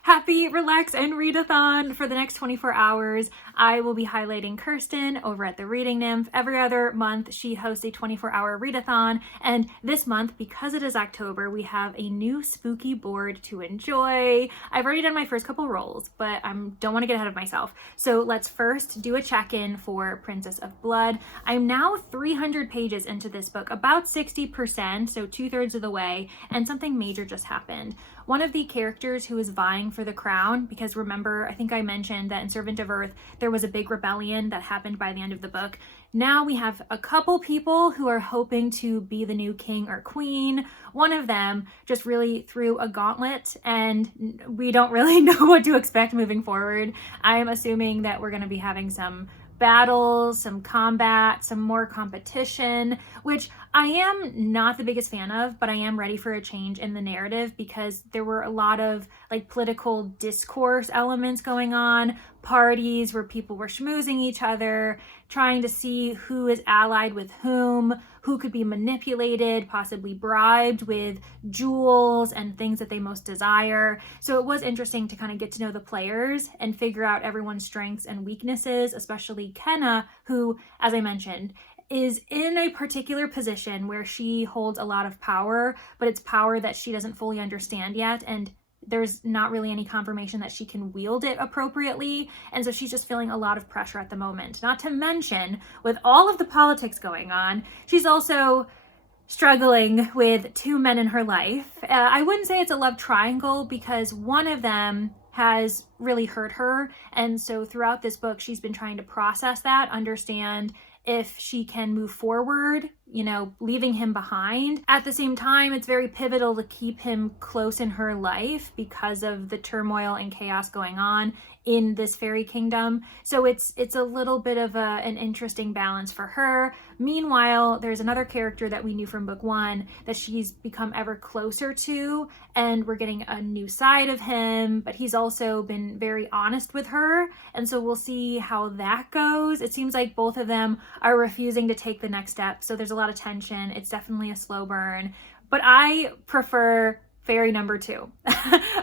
Happy, relax, and readathon for the next 24 hours. I will be highlighting Kirsten over at the Reading Nymph. Every other month, she hosts a 24-hour readathon. And this month, because it is October, we have a new spooky board to enjoy. I've already done my first couple rolls, but I don't want to get ahead of myself. So let's first do a check-in for Princess of Blood. I'm now 300 pages into this book, about 60%, so 2/3 of the way, and something major just happened. One of the characters who is vying for the crown, because remember, I think I mentioned that in Servant of Earth, there was a big rebellion that happened by the end of the book. Now we have a couple people who are hoping to be the new king or queen. One of them just really threw a gauntlet, and we don't really know what to expect moving forward. I am assuming that we're going to be having some battles, some combat, some more competition, which I am not the biggest fan of, but I am ready for a change in the narrative, because there were a lot of like political discourse elements going on, parties where people were schmoozing each other, trying to see who is allied with whom, who could be manipulated, possibly bribed with jewels and things that they most desire. So it was interesting to kind of get to know the players and figure out everyone's strengths and weaknesses, especially Kenna, who, as I mentioned, is in a particular position where she holds a lot of power, but it's power that she doesn't fully understand yet, and there's not really any confirmation that she can wield it appropriately, and so she's just feeling a lot of pressure at the moment. Not to mention, with all of the politics going on, she's also struggling with two men in her life. I wouldn't say it's a love triangle, because one of them has really hurt her, and so throughout this book she's been trying to process that, understand if she can move forward, leaving him behind. At the same time, it's very pivotal to keep him close in her life because of the turmoil and chaos going on in this fairy kingdom. So it's a little bit of an interesting balance for her. Meanwhile, there's another character that we knew from book one that she's become ever closer to, and we're getting a new side of him, but he's also been very honest with her, and so we'll see how that goes. It seems like both of them are refusing to take the next step, so there's a lot of tension. It's definitely a slow burn, but I prefer fairy number 2.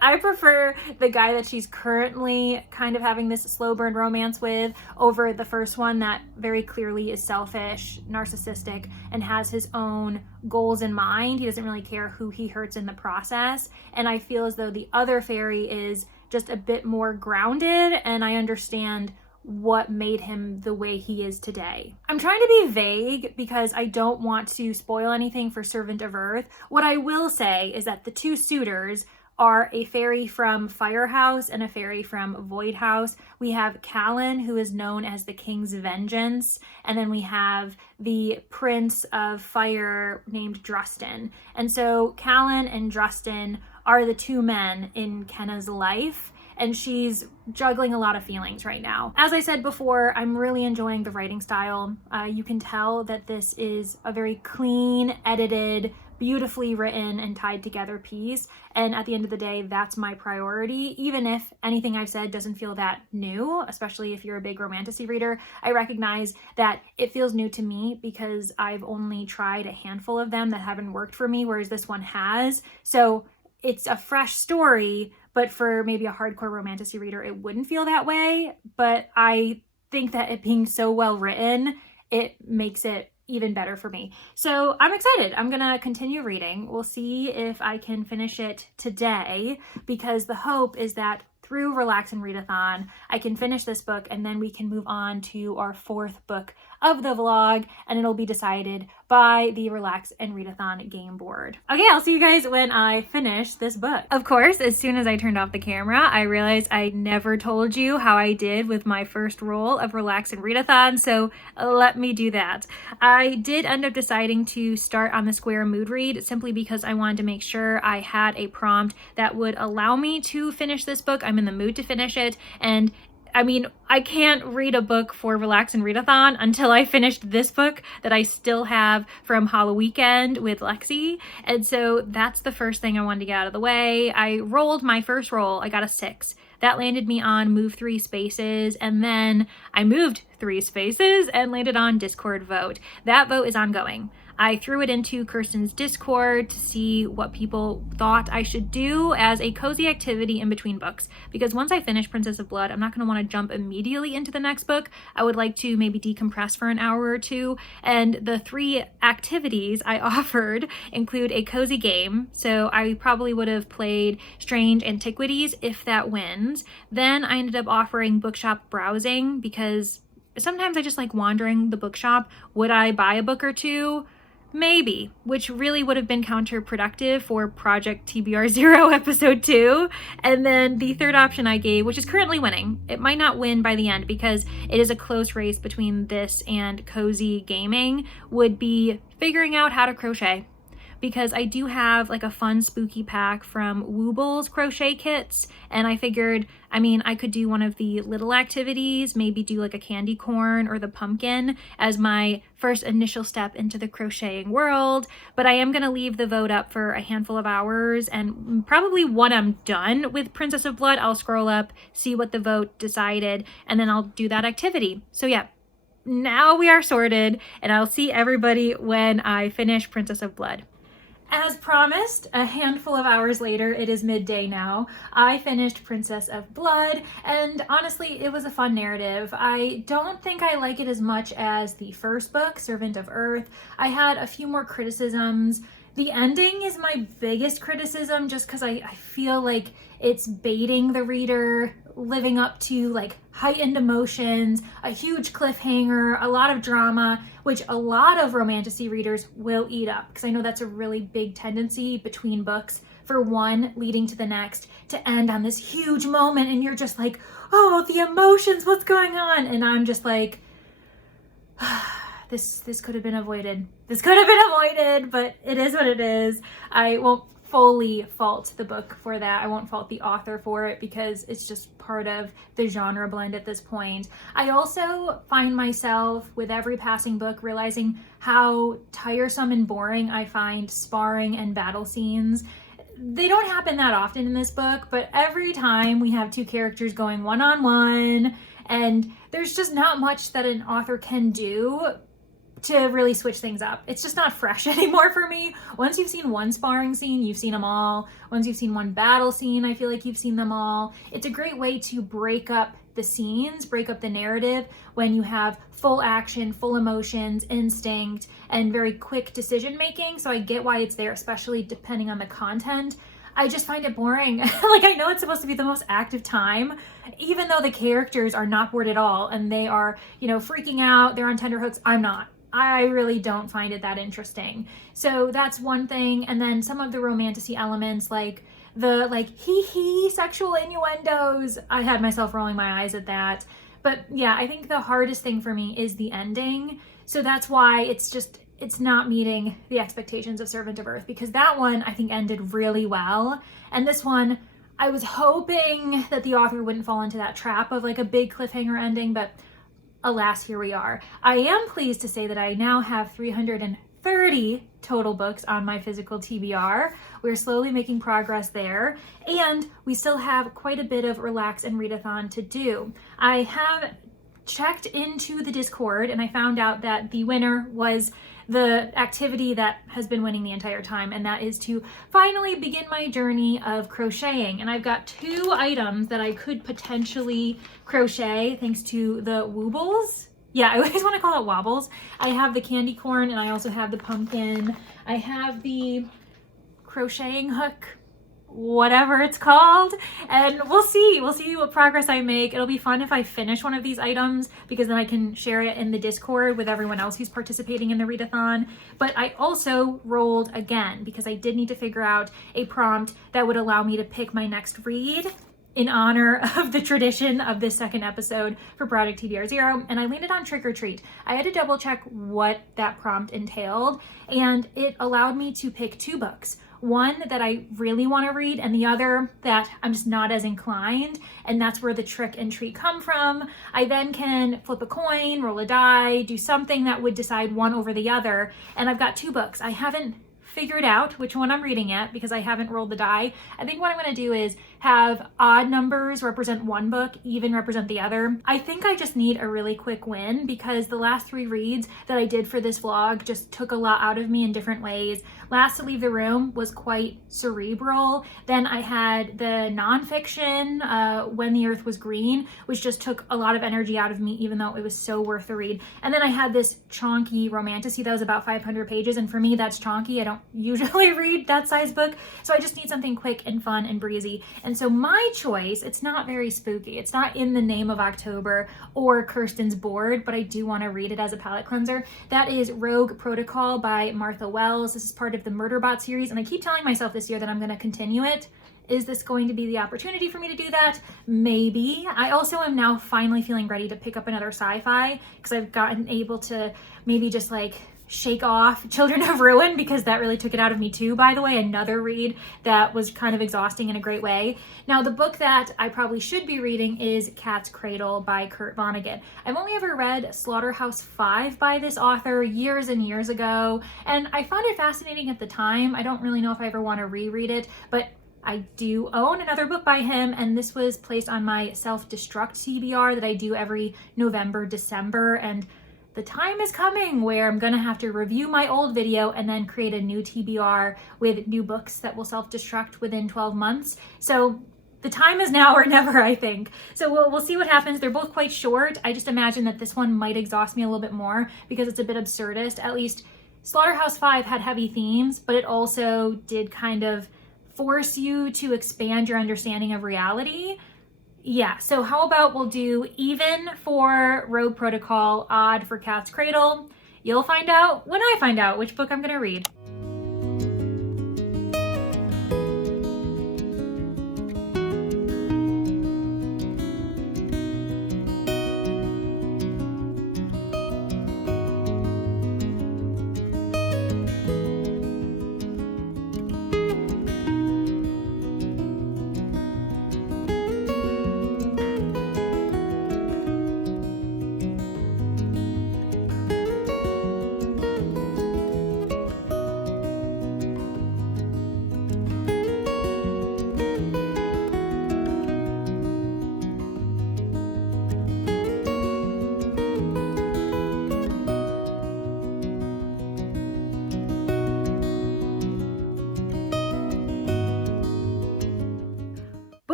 I prefer the guy that she's currently kind of having this slow burn romance with over the first one that very clearly is selfish, narcissistic, and has his own goals in mind. He doesn't really care who he hurts in the process. And I feel as though the other fairy is just a bit more grounded, and I understand what made him the way he is today. I'm trying to be vague because I don't want to spoil anything for Servant of Earth. What I will say is that the two suitors are a fairy from Firehouse and a fairy from Void House. We have Callan, who is known as the King's Vengeance, and then we have the Prince of Fire named Drustin. And so Callan and Drustin are the two men in Kenna's life, and she's juggling a lot of feelings right now. As I said before, I'm really enjoying the writing style. You can tell that this is a very clean, edited, beautifully written and tied together piece. And at the end of the day, that's my priority. Even if anything I've said doesn't feel that new, especially if you're a big romantasy reader, I recognize that it feels new to me because I've only tried a handful of them that haven't worked for me, whereas this one has. So it's a fresh story, but for maybe a hardcore romantasy reader, it wouldn't feel that way. But I think that it being so well written, it makes it even better for me. So I'm excited. I'm gonna continue reading. We'll see if I can finish it today, because the hope is that through Relax and Readathon, I can finish this book and then we can move on to our 4th book of the vlog, and it'll be decided by the Relax and Readathon game board. Okay, I'll see you guys when I finish this book. Of course, as soon as I turned off the camera, I realized I never told you how I did with my first roll of Relax and Readathon, so let me do that. I did end up deciding to start on the square mood read simply because I wanted to make sure I had a prompt that would allow me to finish this book. I'm in the mood to finish it, and I mean, I can't read a book for Relax and Readathon until I finished this book that I still have from Halloweekend with Lexi. And so that's the first thing I wanted to get out of the way. I rolled my first roll. I got a 6. That landed me on move 3 spaces, and then I moved 3 spaces and landed on Discord vote. That vote is ongoing. I threw it into Kirsten's Discord to see what people thought I should do as a cozy activity in between books. Because once I finish Princess of Blood, I'm not going to want to jump immediately into the next book. I would like to maybe decompress for an hour or two. And the 3 activities I offered include a cozy game. So I probably would have played Strange Antiquities if that wins. Then I ended up offering bookshop browsing because sometimes I just like wandering the bookshop. Would I buy a book or two? Maybe, which really would have been counterproductive for Project TBR Zero episode 2. And then the third option I gave, which is currently winning, it might not win by the end because it is a close race between this and cozy gaming, would be figuring out how to crochet. Because I do have like a fun spooky pack from Wooble's crochet kits, and I figured, I mean, I could do one of the little activities, maybe do like a candy corn or the pumpkin as my first initial step into the crocheting world. But I am gonna leave the vote up for a handful of hours, and probably when I'm done with Princess of Blood, I'll scroll up, see what the vote decided, and then I'll do that activity. So yeah, now we are sorted, and I'll see everybody when I finish Princess of Blood. As promised, a handful of hours later, it is midday now, I finished Princess of Blood, and honestly, it was a fun narrative. I don't think I like it as much as the first book, Servant of Earth. I had a few more criticisms. The ending is my biggest criticism just because I feel like it's baiting the reader, living up to like heightened emotions, a huge cliffhanger, a lot of drama, which a lot of romantasy readers will eat up, because I know that's a really big tendency between books for one leading to the next to end on this huge moment, and you're just like, oh, the emotions, what's going on? And I'm just like, this could have been avoided. This could have been avoided, but it is what it is. I won't fully fault the book for that. I won't fault the author for it because it's just part of the genre blend at this point. I also find myself with every passing book realizing how tiresome and boring I find sparring and battle scenes. They don't happen that often in this book, but every time we have 2 characters going one-on-one, and there's just not much that an author can do to really switch things up. It's just not fresh anymore for me. Once you've seen one sparring scene, you've seen them all. Once you've seen one battle scene, I feel like you've seen them all. It's a great way to break up the scenes, break up the narrative when you have full action, full emotions, instinct, and very quick decision making. So I get why it's there, especially depending on the content. I just find it boring. Like, I know it's supposed to be the most active time, even though the characters are not bored at all and they are, freaking out, they're on tenterhooks. I'm not. I really don't find it that interesting. So that's one thing. And then some of the romantasy elements, like the hee sexual innuendos, I had myself rolling my eyes at that. But yeah, I think the hardest thing for me is the ending. So that's why it's not meeting the expectations of Servant of Earth, because that one I think ended really well. And this one, I was hoping that the author wouldn't fall into that trap of like a big cliffhanger ending, but alas, here we are. I am pleased to say that I now have 330 total books on my physical TBR. We're slowly making progress there, and we still have quite a bit of Relax and Readathon to do. I have checked into the Discord and I found out that the winner was the activity that has been winning the entire time, and that is to finally begin my journey of crocheting. And I've got 2 items that I could potentially crochet thanks to the woobles. Yeah, I always want to call it wobbles. I have the candy corn and I also have the pumpkin. I have the crocheting hook, whatever it's called, and we'll see what progress I make. It'll be fun if I finish one of these items, because then I can share it in the Discord with everyone else who's participating in the readathon. But I also rolled again because I did need to figure out a prompt that would allow me to pick my next read in honor of the tradition of this second episode for Project TBR Zero, and I landed on Trick or Treat. I had to double check what that prompt entailed, and it allowed me to pick 2 books. One that I really want to read and the other that I'm just not as inclined, and that's where the trick and treat come from. I then can flip a coin, roll a die, do something that would decide one over the other, and I've got 2 books. I haven't figured out which one I'm reading yet because I haven't rolled the die. I think what I'm going to do is have odd numbers represent one book, even represent the other. I think I just need a really quick win because the last 3 reads that I did for this vlog just took a lot out of me in different ways. Last to Leave the Room was quite cerebral. Then I had the nonfiction, When the Earth Was Green, which just took a lot of energy out of me, even though it was so worth the read. And then I had this chonky romantasy that was about 500 pages, and for me that's chonky. I don't usually read that size book, so I just need something quick and fun and breezy. And so my choice, it's not very spooky. It's not In the Name of October or Kirsten's Board, but I do want to read it as a palate cleanser. That is Rogue Protocol by Martha Wells. This is part of the Murderbot series, and I keep telling myself this year that I'm going to continue it. Is this going to be the opportunity for me to do that? Maybe. I also am now finally feeling ready to pick up another sci-fi because I've gotten able to maybe just like shake off Children of Ruin, because that really took it out of me too, by the way. Another read that was kind of exhausting in a great way. Now, the book that I probably should be reading is Cat's Cradle by Kurt Vonnegut. I've only ever read Slaughterhouse-Five by this author years and years ago, and I found it fascinating at the time. I don't really know if I ever want to reread it, but I do own another book by him, and this was placed on my self-destruct TBR that I do every November, December, and the time is coming where I'm gonna have to review my old video and then create a new TBR with new books that will self-destruct within 12 months. So the time is now or never, I think. So we'll see what happens. They're both quite short. I just imagine that this one might exhaust me a little bit more because it's a bit absurdist. At least Slaughterhouse-Five had heavy themes, but it also did kind of force you to expand your understanding of reality. Yeah, so how about we'll do even for Rogue Protocol, odd for Cat's Cradle. You'll find out when I find out which book I'm gonna read.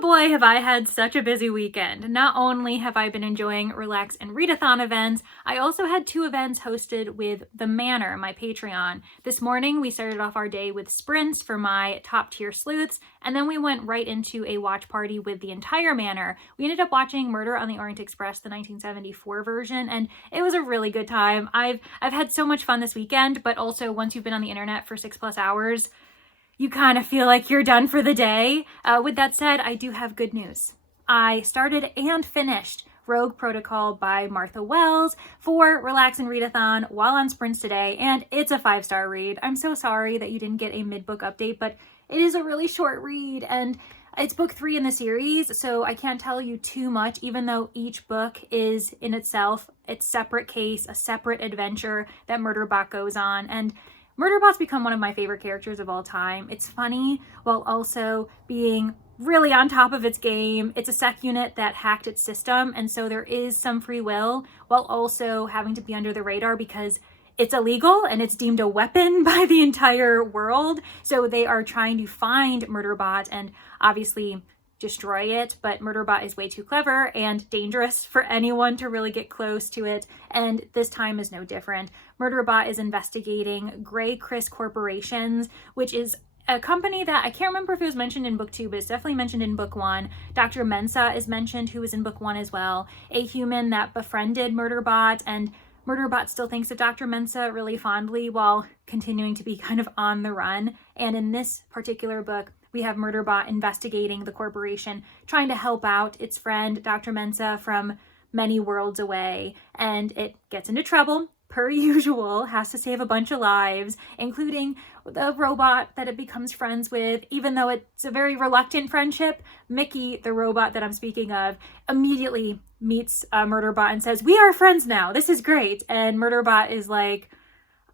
Oh boy, have I had such a busy weekend. Not only have I been enjoying Relax and Readathon events, I also had 2 events hosted with The Manor, my Patreon. This morning, we started off our day with sprints for my top tier sleuths, and then we went right into a watch party with the entire Manor. We ended up watching Murder on the Orient Express, the 1974 version, and it was a really good time. I've had so much fun this weekend, but also once you've been on the internet for 6+ hours, you kind of feel like you're done for the day. With that said, I do have good news. I started and finished Rogue Protocol by Martha Wells for Relax and Readathon while on sprints today, and it's a 5-star read. I'm so sorry that you didn't get a mid-book update, but it is a really short read, and it's book 3 in the series, so I can't tell you too much, even though each book is in itself its separate case, a separate adventure that Murderbot goes on, and Murderbot's become one of my favorite characters of all time. It's funny while also being really on top of its game. It's a sec unit that hacked its system, and so there is some free will while also having to be under the radar because it's illegal and it's deemed a weapon by the entire world. So they are trying to find Murderbot and obviously destroy it, but Murderbot is way too clever and dangerous for anyone to really get close to it, and this time is no different. Murderbot is investigating Grey Chris Corporations, which is a company that I can't remember if it was mentioned in book 2, but it's definitely mentioned in book 1. Dr. Mensa is mentioned, who was in book 1 as well, a human that befriended Murderbot, and Murderbot still thinks of Dr. Mensa really fondly while continuing to be kind of on the run. And in this particular book, we have Murderbot investigating the corporation, trying to help out its friend, Dr. Mensa, from many worlds away. And it gets into trouble, per usual, has to save a bunch of lives, including the robot that it becomes friends with, even though it's a very reluctant friendship. Mickey, the robot that I'm speaking of, immediately meets Murderbot and says, "We are friends now. This is great." And Murderbot is like,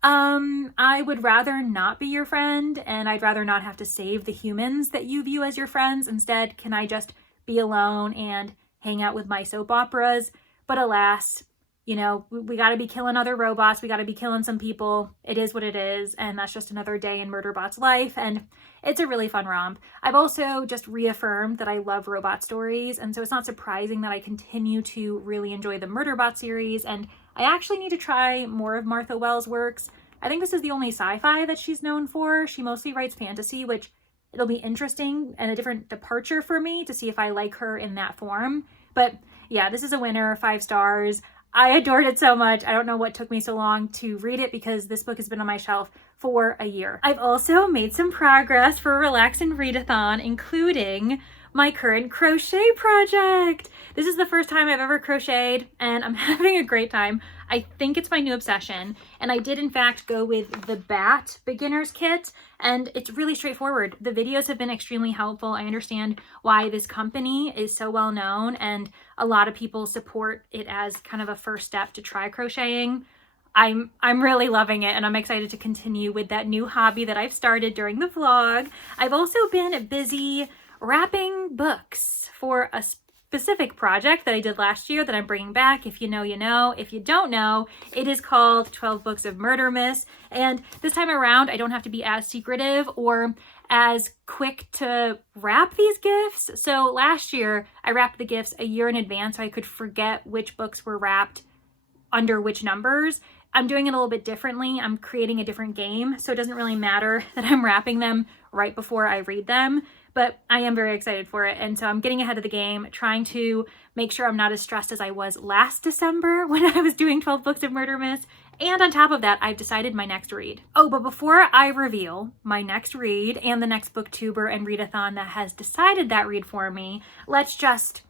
I would rather not be your friend, and I'd rather not have to save the humans that you view as your friends. Instead, can I just be alone and hang out with my soap operas? But alas, you know, we got to be killing other robots. We got to be killing some people. It is what it is. And that's just another day in Murderbot's life. And it's a really fun romp. I've also just reaffirmed that I love robot stories. And so it's not surprising that I continue to really enjoy the Murderbot series. And I actually need to try more of Martha Wells' works. I think this is the only sci-fi that she's known for. She mostly writes fantasy, which it'll be interesting and a different departure for me to see if I like her in that form. But yeah, this is a winner, 5 stars. I adored it so much. I don't know what took me so long to read it because this book has been on my shelf for a year. I've also made some progress for Relax and Readathon, including my current crochet project. This is the first time I've ever crocheted and I'm having a great time. I think it's my new obsession. And I did in fact go with the Bat beginner's kit, and it's really straightforward. The videos have been extremely helpful. I understand why this company is so well known and a lot of people support it as kind of a first step to try crocheting. I'm really loving it, and I'm excited to continue with that new hobby that I've started during the vlog. I've also been busy wrapping books for a specific project that I did last year that I'm bringing back. If you know, you know. If you don't know, it is called 12 Books of Murder Myths. And this time around, I don't have to be as secretive or as quick to wrap these gifts. So last year, I wrapped the gifts a year in advance so I could forget which books were wrapped under which numbers. I'm doing it a little bit differently. I'm creating a different game, so it doesn't really matter that I'm wrapping them right before I read them, but I am very excited for it. And so I'm getting ahead of the game, trying to make sure I'm not as stressed as I was last December when I was doing 12 Books of Murder Myths. And on top of that, I've decided my next read. Oh, but before I reveal my next read and the next booktuber and readathon that has decided that read for me, let's just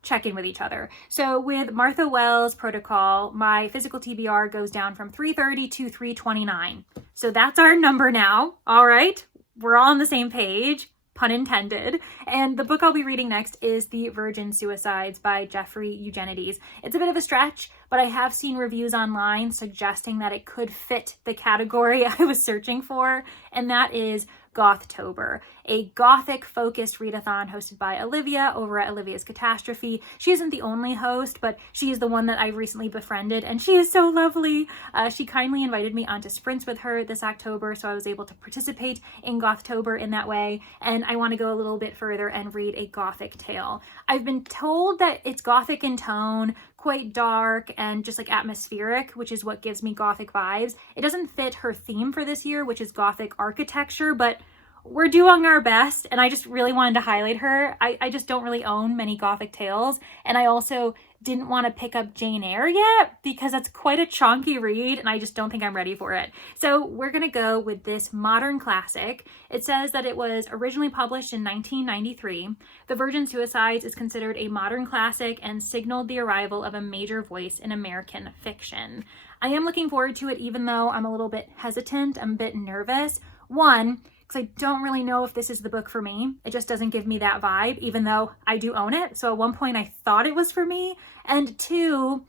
check in with each other. So with Martha Wells' Protocol, my physical TBR goes down from 330 to 329. So that's our number now. All right, we're all on the same page, pun intended. And the book I'll be reading next is The Virgin Suicides by Jeffrey Eugenides. It's a bit of a stretch, but I have seen reviews online suggesting that it could fit the category I was searching for, and that is Gothtober, a Gothic-focused readathon hosted by Olivia over at Olivia's Catastrophe. She isn't the only host, but she is the one that I recently befriended, and she is so lovely. She kindly invited me onto sprints with her this October, so I was able to participate in Gothtober in that way, and I want to go a little bit further and read a Gothic tale. I've been told that it's Gothic in tone, quite dark and just like atmospheric, which is what gives me Gothic vibes. It doesn't fit her theme for this year, which is Gothic architecture, but we're doing our best, and I just really wanted to highlight her. I just don't really own many Gothic tales, and I also didn't want to pick up Jane Eyre yet because that's quite a chunky read, and I just don't think I'm ready for it. So we're gonna go with this modern classic. It says that it was originally published in 1993. The Virgin Suicides is considered a modern classic and signaled the arrival of a major voice in American fiction. I am looking forward to it, even though I'm a little bit hesitant. I'm a bit nervous. One, because I don't really know if this is the book for me. It just doesn't give me that vibe, even though I do own it. So at one point I thought it was for me. And two,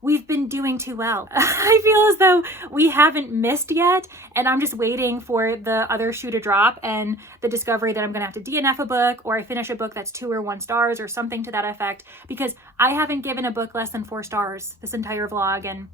we've been doing too well. I feel as though we haven't missed yet, and I'm just waiting for the other shoe to drop and the discovery that I'm gonna have to DNF a book, or I finish a book that's 2 or 1 stars or something to that effect, because I haven't given a book less than 4 stars this entire vlog, and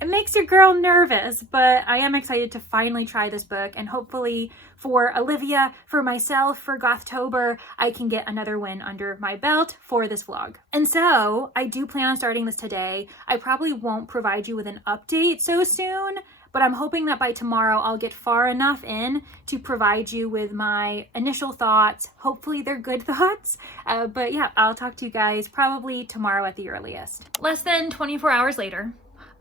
it makes your girl nervous, but I am excited to finally try this book, and hopefully for Olivia, for myself, for Gothtober, I can get another win under my belt for this vlog. And so I do plan on starting this today. I probably won't provide you with an update so soon, but I'm hoping that by tomorrow I'll get far enough in to provide you with my initial thoughts. Hopefully they're good thoughts, but yeah, I'll talk to you guys probably tomorrow at the earliest. Less than 24 hours later,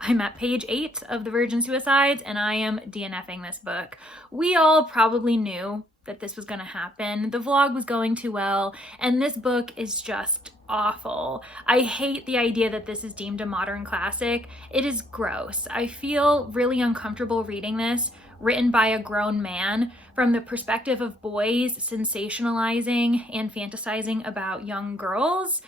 I'm at page 8 of The Virgin Suicides, and I am DNFing this book. We all probably knew that this was going to happen. The vlog was going too well, and this book is just awful. I hate the idea that this is deemed a modern classic. It is gross. I feel really uncomfortable reading this, written by a grown man, from the perspective of boys sensationalizing and fantasizing about young girls.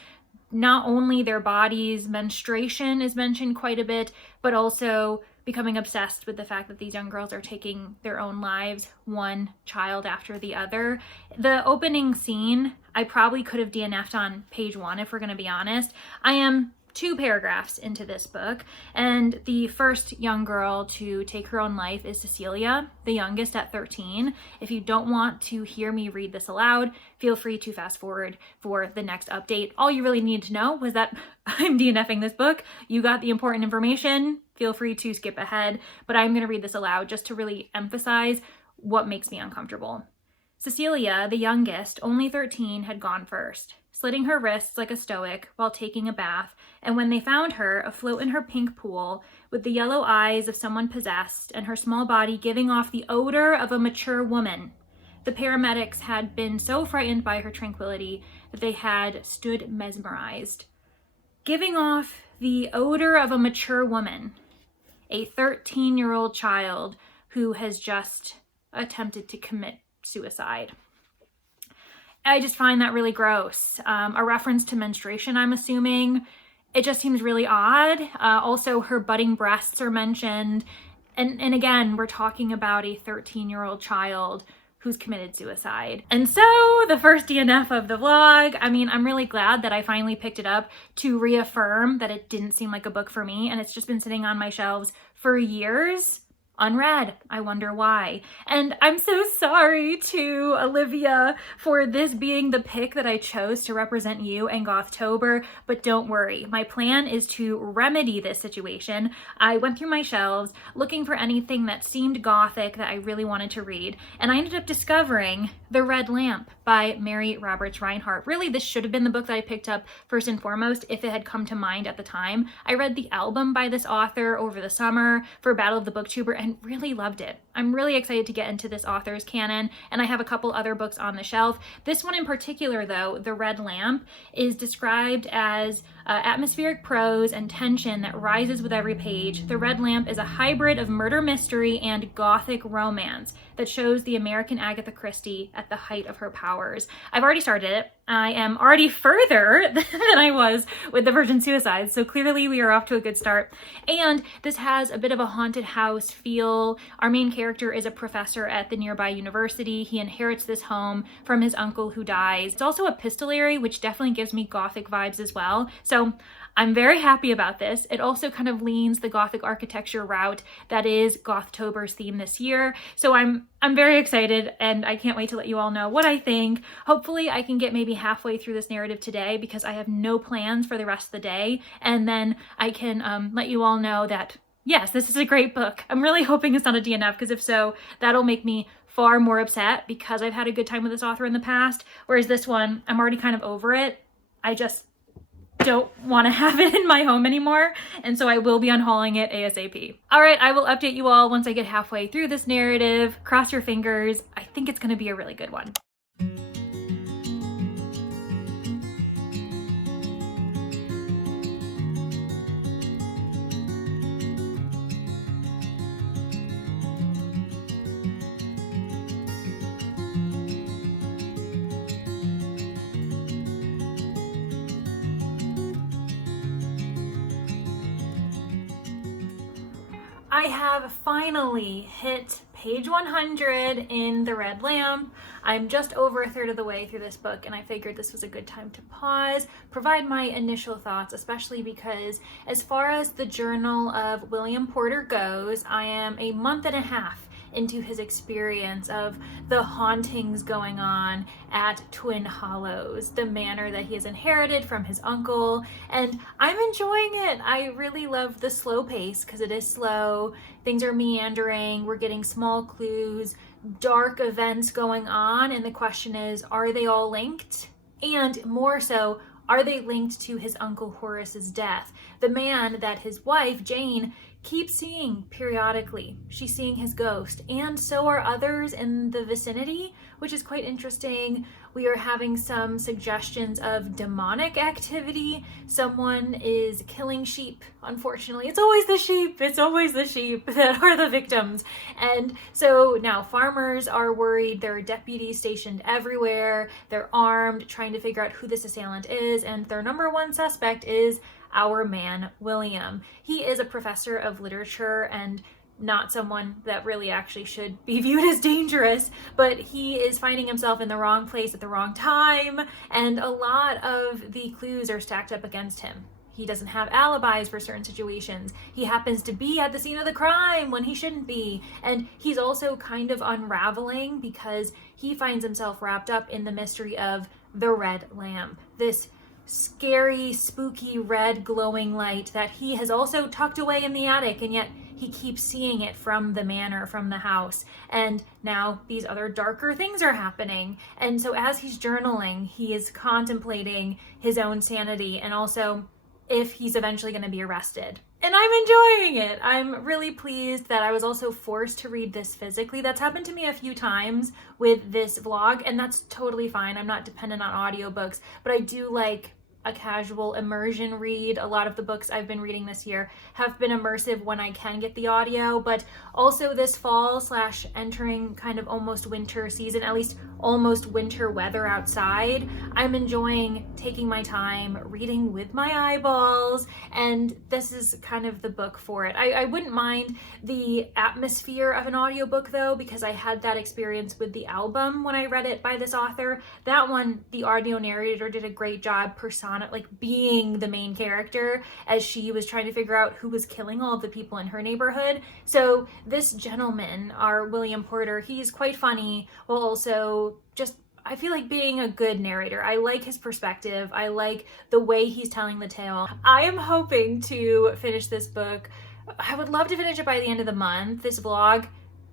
Not only their bodies, menstruation is mentioned quite a bit, but also becoming obsessed with the fact that these young girls are taking their own lives, one child after the other. The opening scene, I probably could have DNF'd on page 1 if we're going to be honest. I am 2 paragraphs into this book, and the first young girl to take her own life is Cecilia, the youngest at 13. If you don't want to hear me read this aloud, feel free to fast forward for the next update. All you really need to know was that I'm DNFing this book. You got the important information. Feel free to skip ahead, but I'm going to read this aloud just to really emphasize what makes me uncomfortable. Cecilia, the youngest, only 13, had gone first, slitting her wrists like a stoic while taking a bath, and when they found her afloat in her pink pool, with the yellow eyes of someone possessed and her small body giving off the odor of a mature woman, the paramedics had been so frightened by her tranquility that they had stood mesmerized. Giving off the odor of a mature woman, a 13-year-old child who has just attempted to commit suicide. I just find that really gross. A reference to menstruation, I'm assuming. It just seems really odd. Also, her budding breasts are mentioned. And again, we're talking about a 13-year-old child who's committed suicide. And so the first DNF of the vlog, I mean, I'm really glad that I finally picked it up to reaffirm that it didn't seem like a book for me, and it's just been sitting on my shelves for years, unread. I wonder why. And I'm so sorry to Olivia for this being the pick that I chose to represent you in Gothtober, but don't worry. My plan is to remedy this situation. I went through my shelves looking for anything that seemed gothic that I really wanted to read, and I ended up discovering The Red Lamp by Mary Roberts Reinhardt. Really, this should have been the book that I picked up first and foremost if it had come to mind at the time. I read the album by this author over the summer for Battle of the Booktuber and really loved it. I'm really excited to get into this author's canon, and I have a couple other books on the shelf. This one in particular, though, The Red Lamp, is described as atmospheric prose and tension that rises with every page. The Red Lamp is a hybrid of murder mystery and Gothic romance that shows the American Agatha Christie at the height of her powers. I've already started it. I am already further than I was with The Virgin Suicides, so clearly we are off to a good start. And this has a bit of a haunted house feel. Our main character is a professor at the nearby university. He inherits this home from his uncle who dies. It's also epistolary, which definitely gives me Gothic vibes as well. So I'm very happy about this. It also kind of leans the Gothic architecture route that is Gothtober's theme this year. So I'm very excited, and I can't wait to let you all know what I think. Hopefully I can get maybe halfway through this narrative today because I have no plans for the rest of the day, and then I can let you all know that yes, this is a great book. I'm really hoping it's not a DNF, because if so, that'll make me far more upset because I've had a good time with this author in the past, whereas this one, I'm already kind of over it. I just don't want to have it in my home anymore, and so I will be unhauling it ASAP. All right, I will update you all once I get halfway through this narrative. Cross your fingers. I think it's going to be a really good one. I have finally hit page 100 in The Red Lamp. I'm just over a third of the way through this book, and I figured this was a good time to pause, provide my initial thoughts, especially because as far as the journal of William Porter goes, I am a month and a half into his experience of the hauntings going on at Twin Hollows, the manor that he has inherited from his uncle, and I'm enjoying it. I really love the slow pace because it is slow, things are meandering, we're getting small clues, dark events going on, and the question is, are they all linked? And more so, are they linked to his Uncle Horace's death? The man that his wife, Jane, keeps seeing periodically. She's seeing his ghost, and so are others in the vicinity, which is quite interesting. We are having some suggestions of demonic activity. Someone is killing sheep, unfortunately. It's always the sheep that are the victims. And so now farmers are worried. There are deputies stationed everywhere. They're armed, trying to figure out who this assailant is, and their number one suspect is our man, William. He is a professor of literature and not someone that really actually should be viewed as dangerous, but he is finding himself in the wrong place at the wrong time, and a lot of the clues are stacked up against him. He doesn't have alibis for certain situations. He happens to be at the scene of the crime when he shouldn't be. And he's also kind of unraveling because he finds himself wrapped up in the mystery of the Red Lamp, this scary, spooky, red glowing light that he has also tucked away in the attic, and yet he keeps seeing it from the manor, from the house. And now these other darker things are happening. And so as he's journaling, he is contemplating his own sanity and also if he's eventually going to be arrested. And I'm enjoying it. I'm really pleased that I was also forced to read this physically. That's happened to me a few times with this vlog, and that's totally fine. I'm not dependent on audiobooks, but I do like a casual immersion read. A lot of the books I've been reading this year have been immersive when I can get the audio, but also this fall / entering kind of almost winter season, at least almost winter weather outside, I'm enjoying taking my time reading with my eyeballs, and this is kind of the book for it. I wouldn't mind the atmosphere of an audiobook though, because I had that experience with the album when I read it by this author. That one, the audio narrator did a great job being the main character as she was trying to figure out who was killing all of the people in her neighborhood. So this gentleman, our William Porter, he's quite funny while also just, I feel like, being a good narrator. I like his perspective. I like the way he's telling the tale. I am hoping to finish this book. I would love to finish it by the end of the month. This vlog,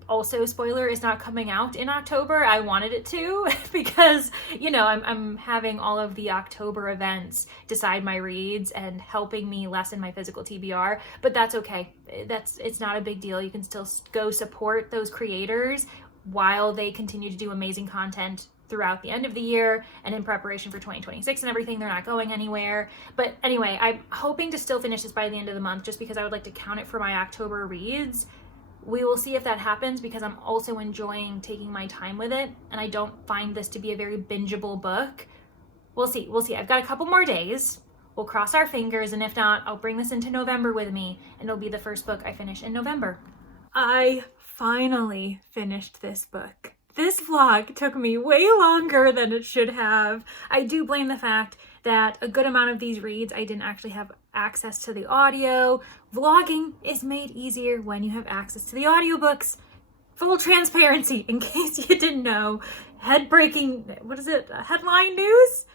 also, spoiler, is not coming out in October. I wanted it to because, you know, I'm having all of the October events decide my reads and helping me lessen my physical TBR, but that's okay. It's not a big deal. You can still go support those creators while they continue to do amazing content throughout the end of the year and in preparation for 2026 and everything. They're not going anywhere. But anyway, I'm hoping to still finish this by the end of the month just because I would like to count it for my October reads. We will see if that happens because I'm also enjoying taking my time with it, and I don't find this to be a very bingeable book. We'll see. I've got a couple more days. We'll cross our fingers, and if not, I'll bring this into November with me, and it'll be the first book I finish in November. I finally finished this book. This vlog took me way longer than it should have. I do blame the fact that a good amount of these reads I didn't actually have access to the audio. Vlogging is made easier when you have access to the audiobooks. Full transparency, in case you didn't know. Headline news?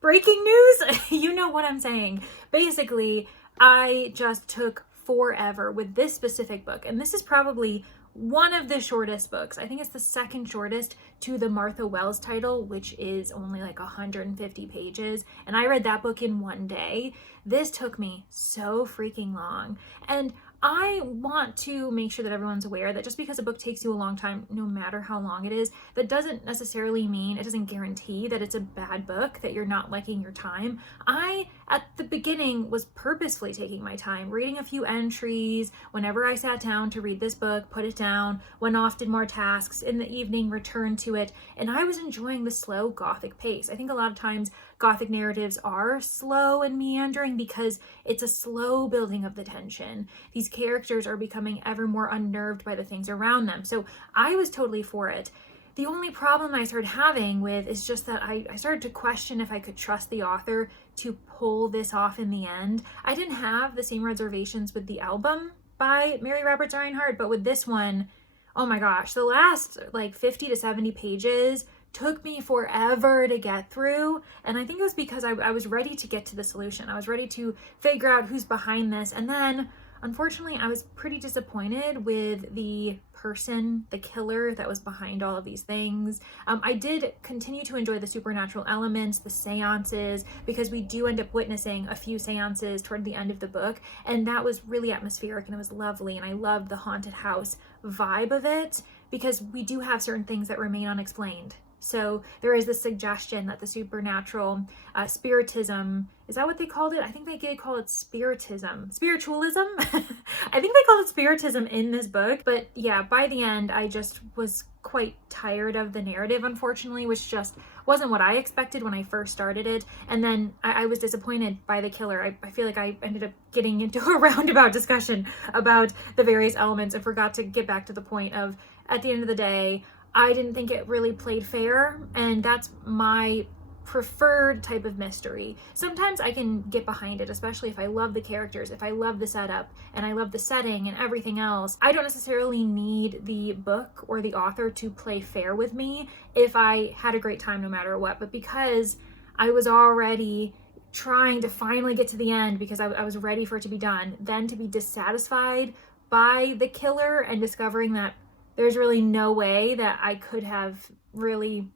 Breaking news? You know what I'm saying. Basically, I just took forever with this specific book, and this is probably one of the shortest books. I think it's the second shortest to the Martha Wells title, which is only like 150 pages. And I read that book in one day. This took me so freaking long. And I want to make sure that everyone's aware that just because a book takes you a long time, no matter how long it is, that doesn't necessarily mean, it doesn't guarantee that it's a bad book, that you're not liking your time. I at the beginning was purposefully taking my time, reading a few entries whenever I sat down to read this book, put it down, went off, did more tasks in the evening, returned to it, and I was enjoying the slow Gothic pace. I think a lot of times Gothic narratives are slow and meandering because it's a slow building of the tension. These characters are becoming ever more unnerved by the things around them. So I was totally for it. The only problem I started having with is just that I started to question if I could trust the author to pull this off in the end. I didn't have the same reservations with the album by Mary Roberts Reinhardt, but with this one, oh my gosh, the last like 50 to 70 pages took me forever to get through. And I think it was because I was ready to get to the solution. I was ready to figure out who's behind this. And then unfortunately, I was pretty disappointed with the person, the killer that was behind all of these things. I did continue to enjoy the supernatural elements, the seances, because we do end up witnessing a few seances toward the end of the book, and that was really atmospheric and it was lovely, and I loved the haunted house vibe of it because we do have certain things that remain unexplained. So there is this suggestion that the supernatural, spiritism, is that what they called it? I think they did call it spiritualism. I think they called it spiritism in this book. But yeah, by the end, I just was quite tired of the narrative, unfortunately, which just wasn't what I expected when I first started it. And then I was disappointed by the killer. I feel like I ended up getting into a roundabout discussion about the various elements and forgot to get back to the point of, at the end of the day, I didn't think it really played fair, and that's my preferred type of mystery. Sometimes I can get behind it, especially if I love the characters, if I love the setup, and I love the setting and everything else. I don't necessarily need the book or the author to play fair with me if I had a great time no matter what. But because I was already trying to finally get to the end because I was ready for it to be done, then to be dissatisfied by the killer and discovering that there's really no way that I could have really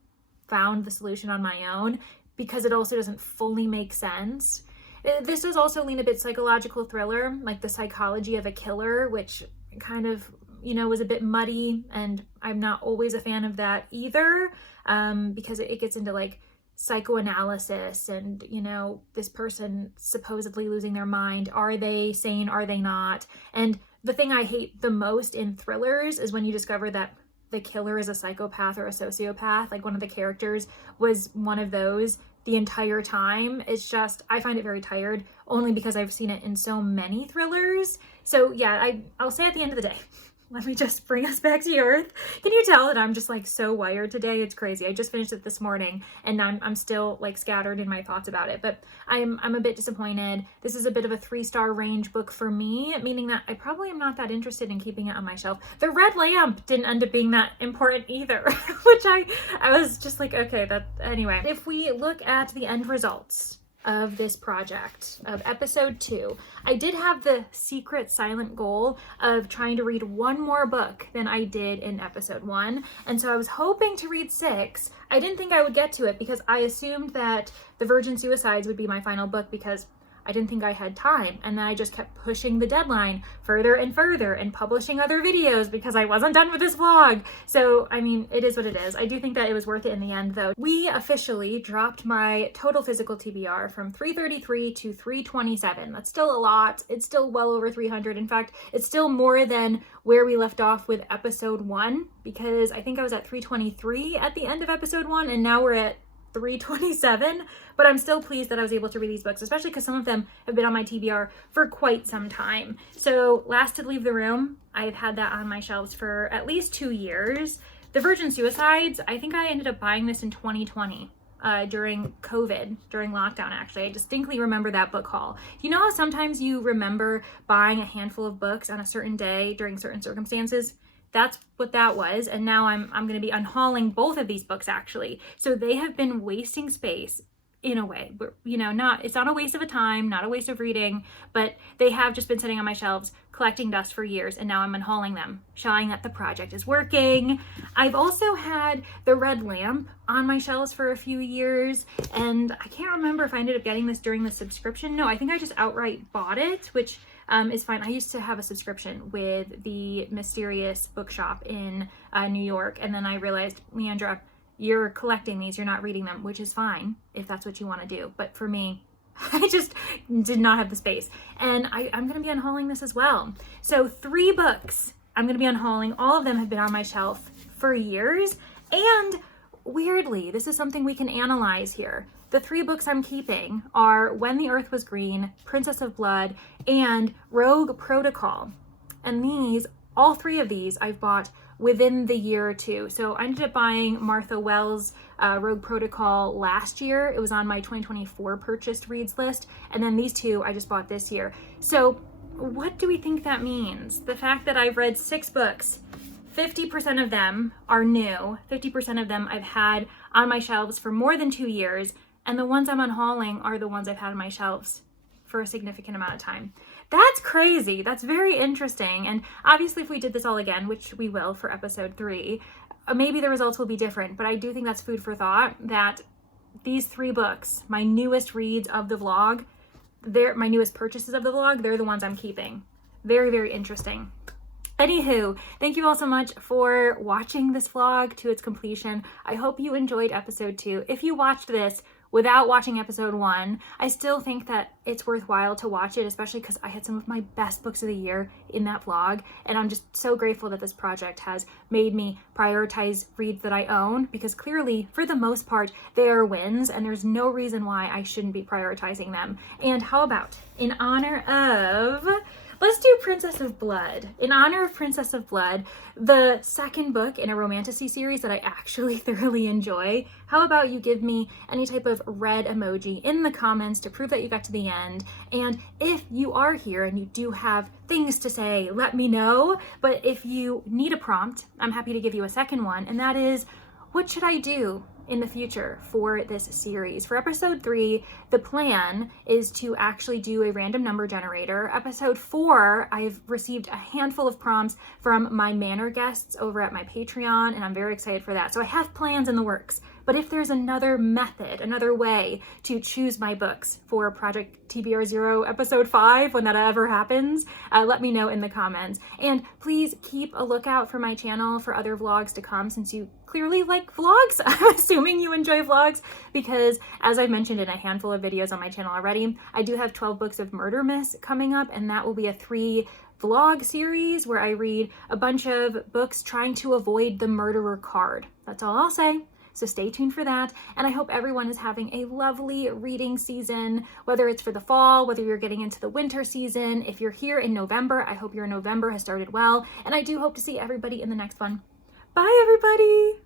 found the solution on my own because it also doesn't fully make sense. This does also lean a bit psychological thriller, like the psychology of a killer, which kind of, was a bit muddy, and I'm not always a fan of that either, because it gets into like psychoanalysis and, this person supposedly losing their mind. Are they sane? Are they not? And the thing I hate the most in thrillers is when you discover that the killer is a psychopath or a sociopath. Like one of the characters was one of those the entire time. It's just, I find it very tired only because I've seen it in so many thrillers. So yeah, I'll say at the end of the day, let me just bring us back to earth. Can you tell that I'm just like so wired today? It's crazy. I just finished it this morning and I'm still like scattered in my thoughts about it, but I'm a bit disappointed. This is a bit of a 3-star range book for me, meaning that I probably am not that interested in keeping it on my shelf. The red lamp didn't end up being that important either, which I was just like, okay, anyway. If we look at the end results of this project, of episode 2, I did have the secret silent goal of trying to read one more book than I did in episode 1. And so I was hoping to read 6. I didn't think I would get to it because I assumed that The Virgin Suicides would be my final book because I didn't think I had time. And then I just kept pushing the deadline further and further and publishing other videos because I wasn't done with this vlog. So, I mean, it is what it is. I do think that it was worth it in the end though. We officially dropped my total physical TBR from 333 to 327. That's still a lot. It's still well over 300. In fact, it's still more than where we left off with episode 1 because I think I was at 323 at the end of episode 1 and now we're at 327, but I'm still pleased that I was able to read these books, especially because some of them have been on my TBR for quite some time. So Last to Leave the Room, I've had that on my shelves for at least 2 years. The Virgin Suicides, I think I ended up buying this in 2020 during COVID, during lockdown actually. I distinctly remember that book haul. You know how sometimes you remember buying a handful of books on a certain day during certain circumstances? That's what that was. And now I'm going to be unhauling both of these books actually. So they have been wasting space in a way, it's not a waste of a time, not a waste of reading, but they have just been sitting on my shelves collecting dust for years. And now I'm unhauling them, showing that the project is working. I've also had The Red Lamp on my shelves for a few years. And I can't remember if I ended up getting this during the subscription. No, I think I just outright bought it, which is fine. I used to have a subscription with the Mysterious Bookshop in New York, and then I realized, Leandra, you're collecting these, you're not reading them, which is fine if that's what you want to do. But for me, I just did not have the space. And I'm going to be unhauling this as well. So 3 books I'm going to be unhauling. All of them have been on my shelf for years. And weirdly, this is something we can analyze here. The 3 books I'm keeping are When the Earth Was Green, Princess of Blood, and Rogue Protocol. And these, all 3 of these, I've bought within the year or 2. So I ended up buying Martha Wells' Rogue Protocol last year. It was on my 2024 purchased reads list. And then these 2 I just bought this year. So what do we think that means? The fact that I've read 6 books, 50% of them are new, 50% of them I've had on my shelves for more than 2 years, and the ones I'm unhauling are the ones I've had on my shelves for a significant amount of time. That's crazy. That's very interesting. And obviously if we did this all again, which we will for episode 3, maybe the results will be different, but I do think that's food for thought that these 3 books, my newest reads of the vlog, my newest purchases of the vlog, they're the ones I'm keeping. Very, very interesting. Anywho, thank you all so much for watching this vlog to its completion. I hope you enjoyed episode 2. If you watched this without watching episode 1, I still think that it's worthwhile to watch it, especially because I had some of my best books of the year in that vlog. And I'm just so grateful that this project has made me prioritize reads that I own, because clearly, for the most part, they are wins and there's no reason why I shouldn't be prioritizing them. And how about, in honor of... let's do Princess of Blood. In honor of Princess of Blood, the second book in a romantasy series that I actually thoroughly enjoy, how about you give me any type of red emoji in the comments to prove that you got to the end. And if you are here and you do have things to say, let me know. But if you need a prompt, I'm happy to give you a second one, and that is, what should I do in the future for this series? For episode 3, the plan is to actually do a random number generator. Episode 4, I've received a handful of prompts from my Manor guests over at my Patreon, and I'm very excited for that. So I have plans in the works. But if there's another method, another way to choose my books for Project TBR Zero episode 5, when that ever happens, let me know in the comments. And please keep a lookout for my channel for other vlogs to come, since you clearly like vlogs. I'm assuming you enjoy vlogs, because as I mentioned in a handful of videos on my channel already, I do have 12 books of murder myths coming up, and that will be a 3 vlog series where I read a bunch of books trying to avoid the murderer card. That's all I'll say. So stay tuned for that. And I hope everyone is having a lovely reading season, whether it's for the fall, whether you're getting into the winter season. If you're here in November, I hope your November has started well. And I do hope to see everybody in the next one. Bye, everybody.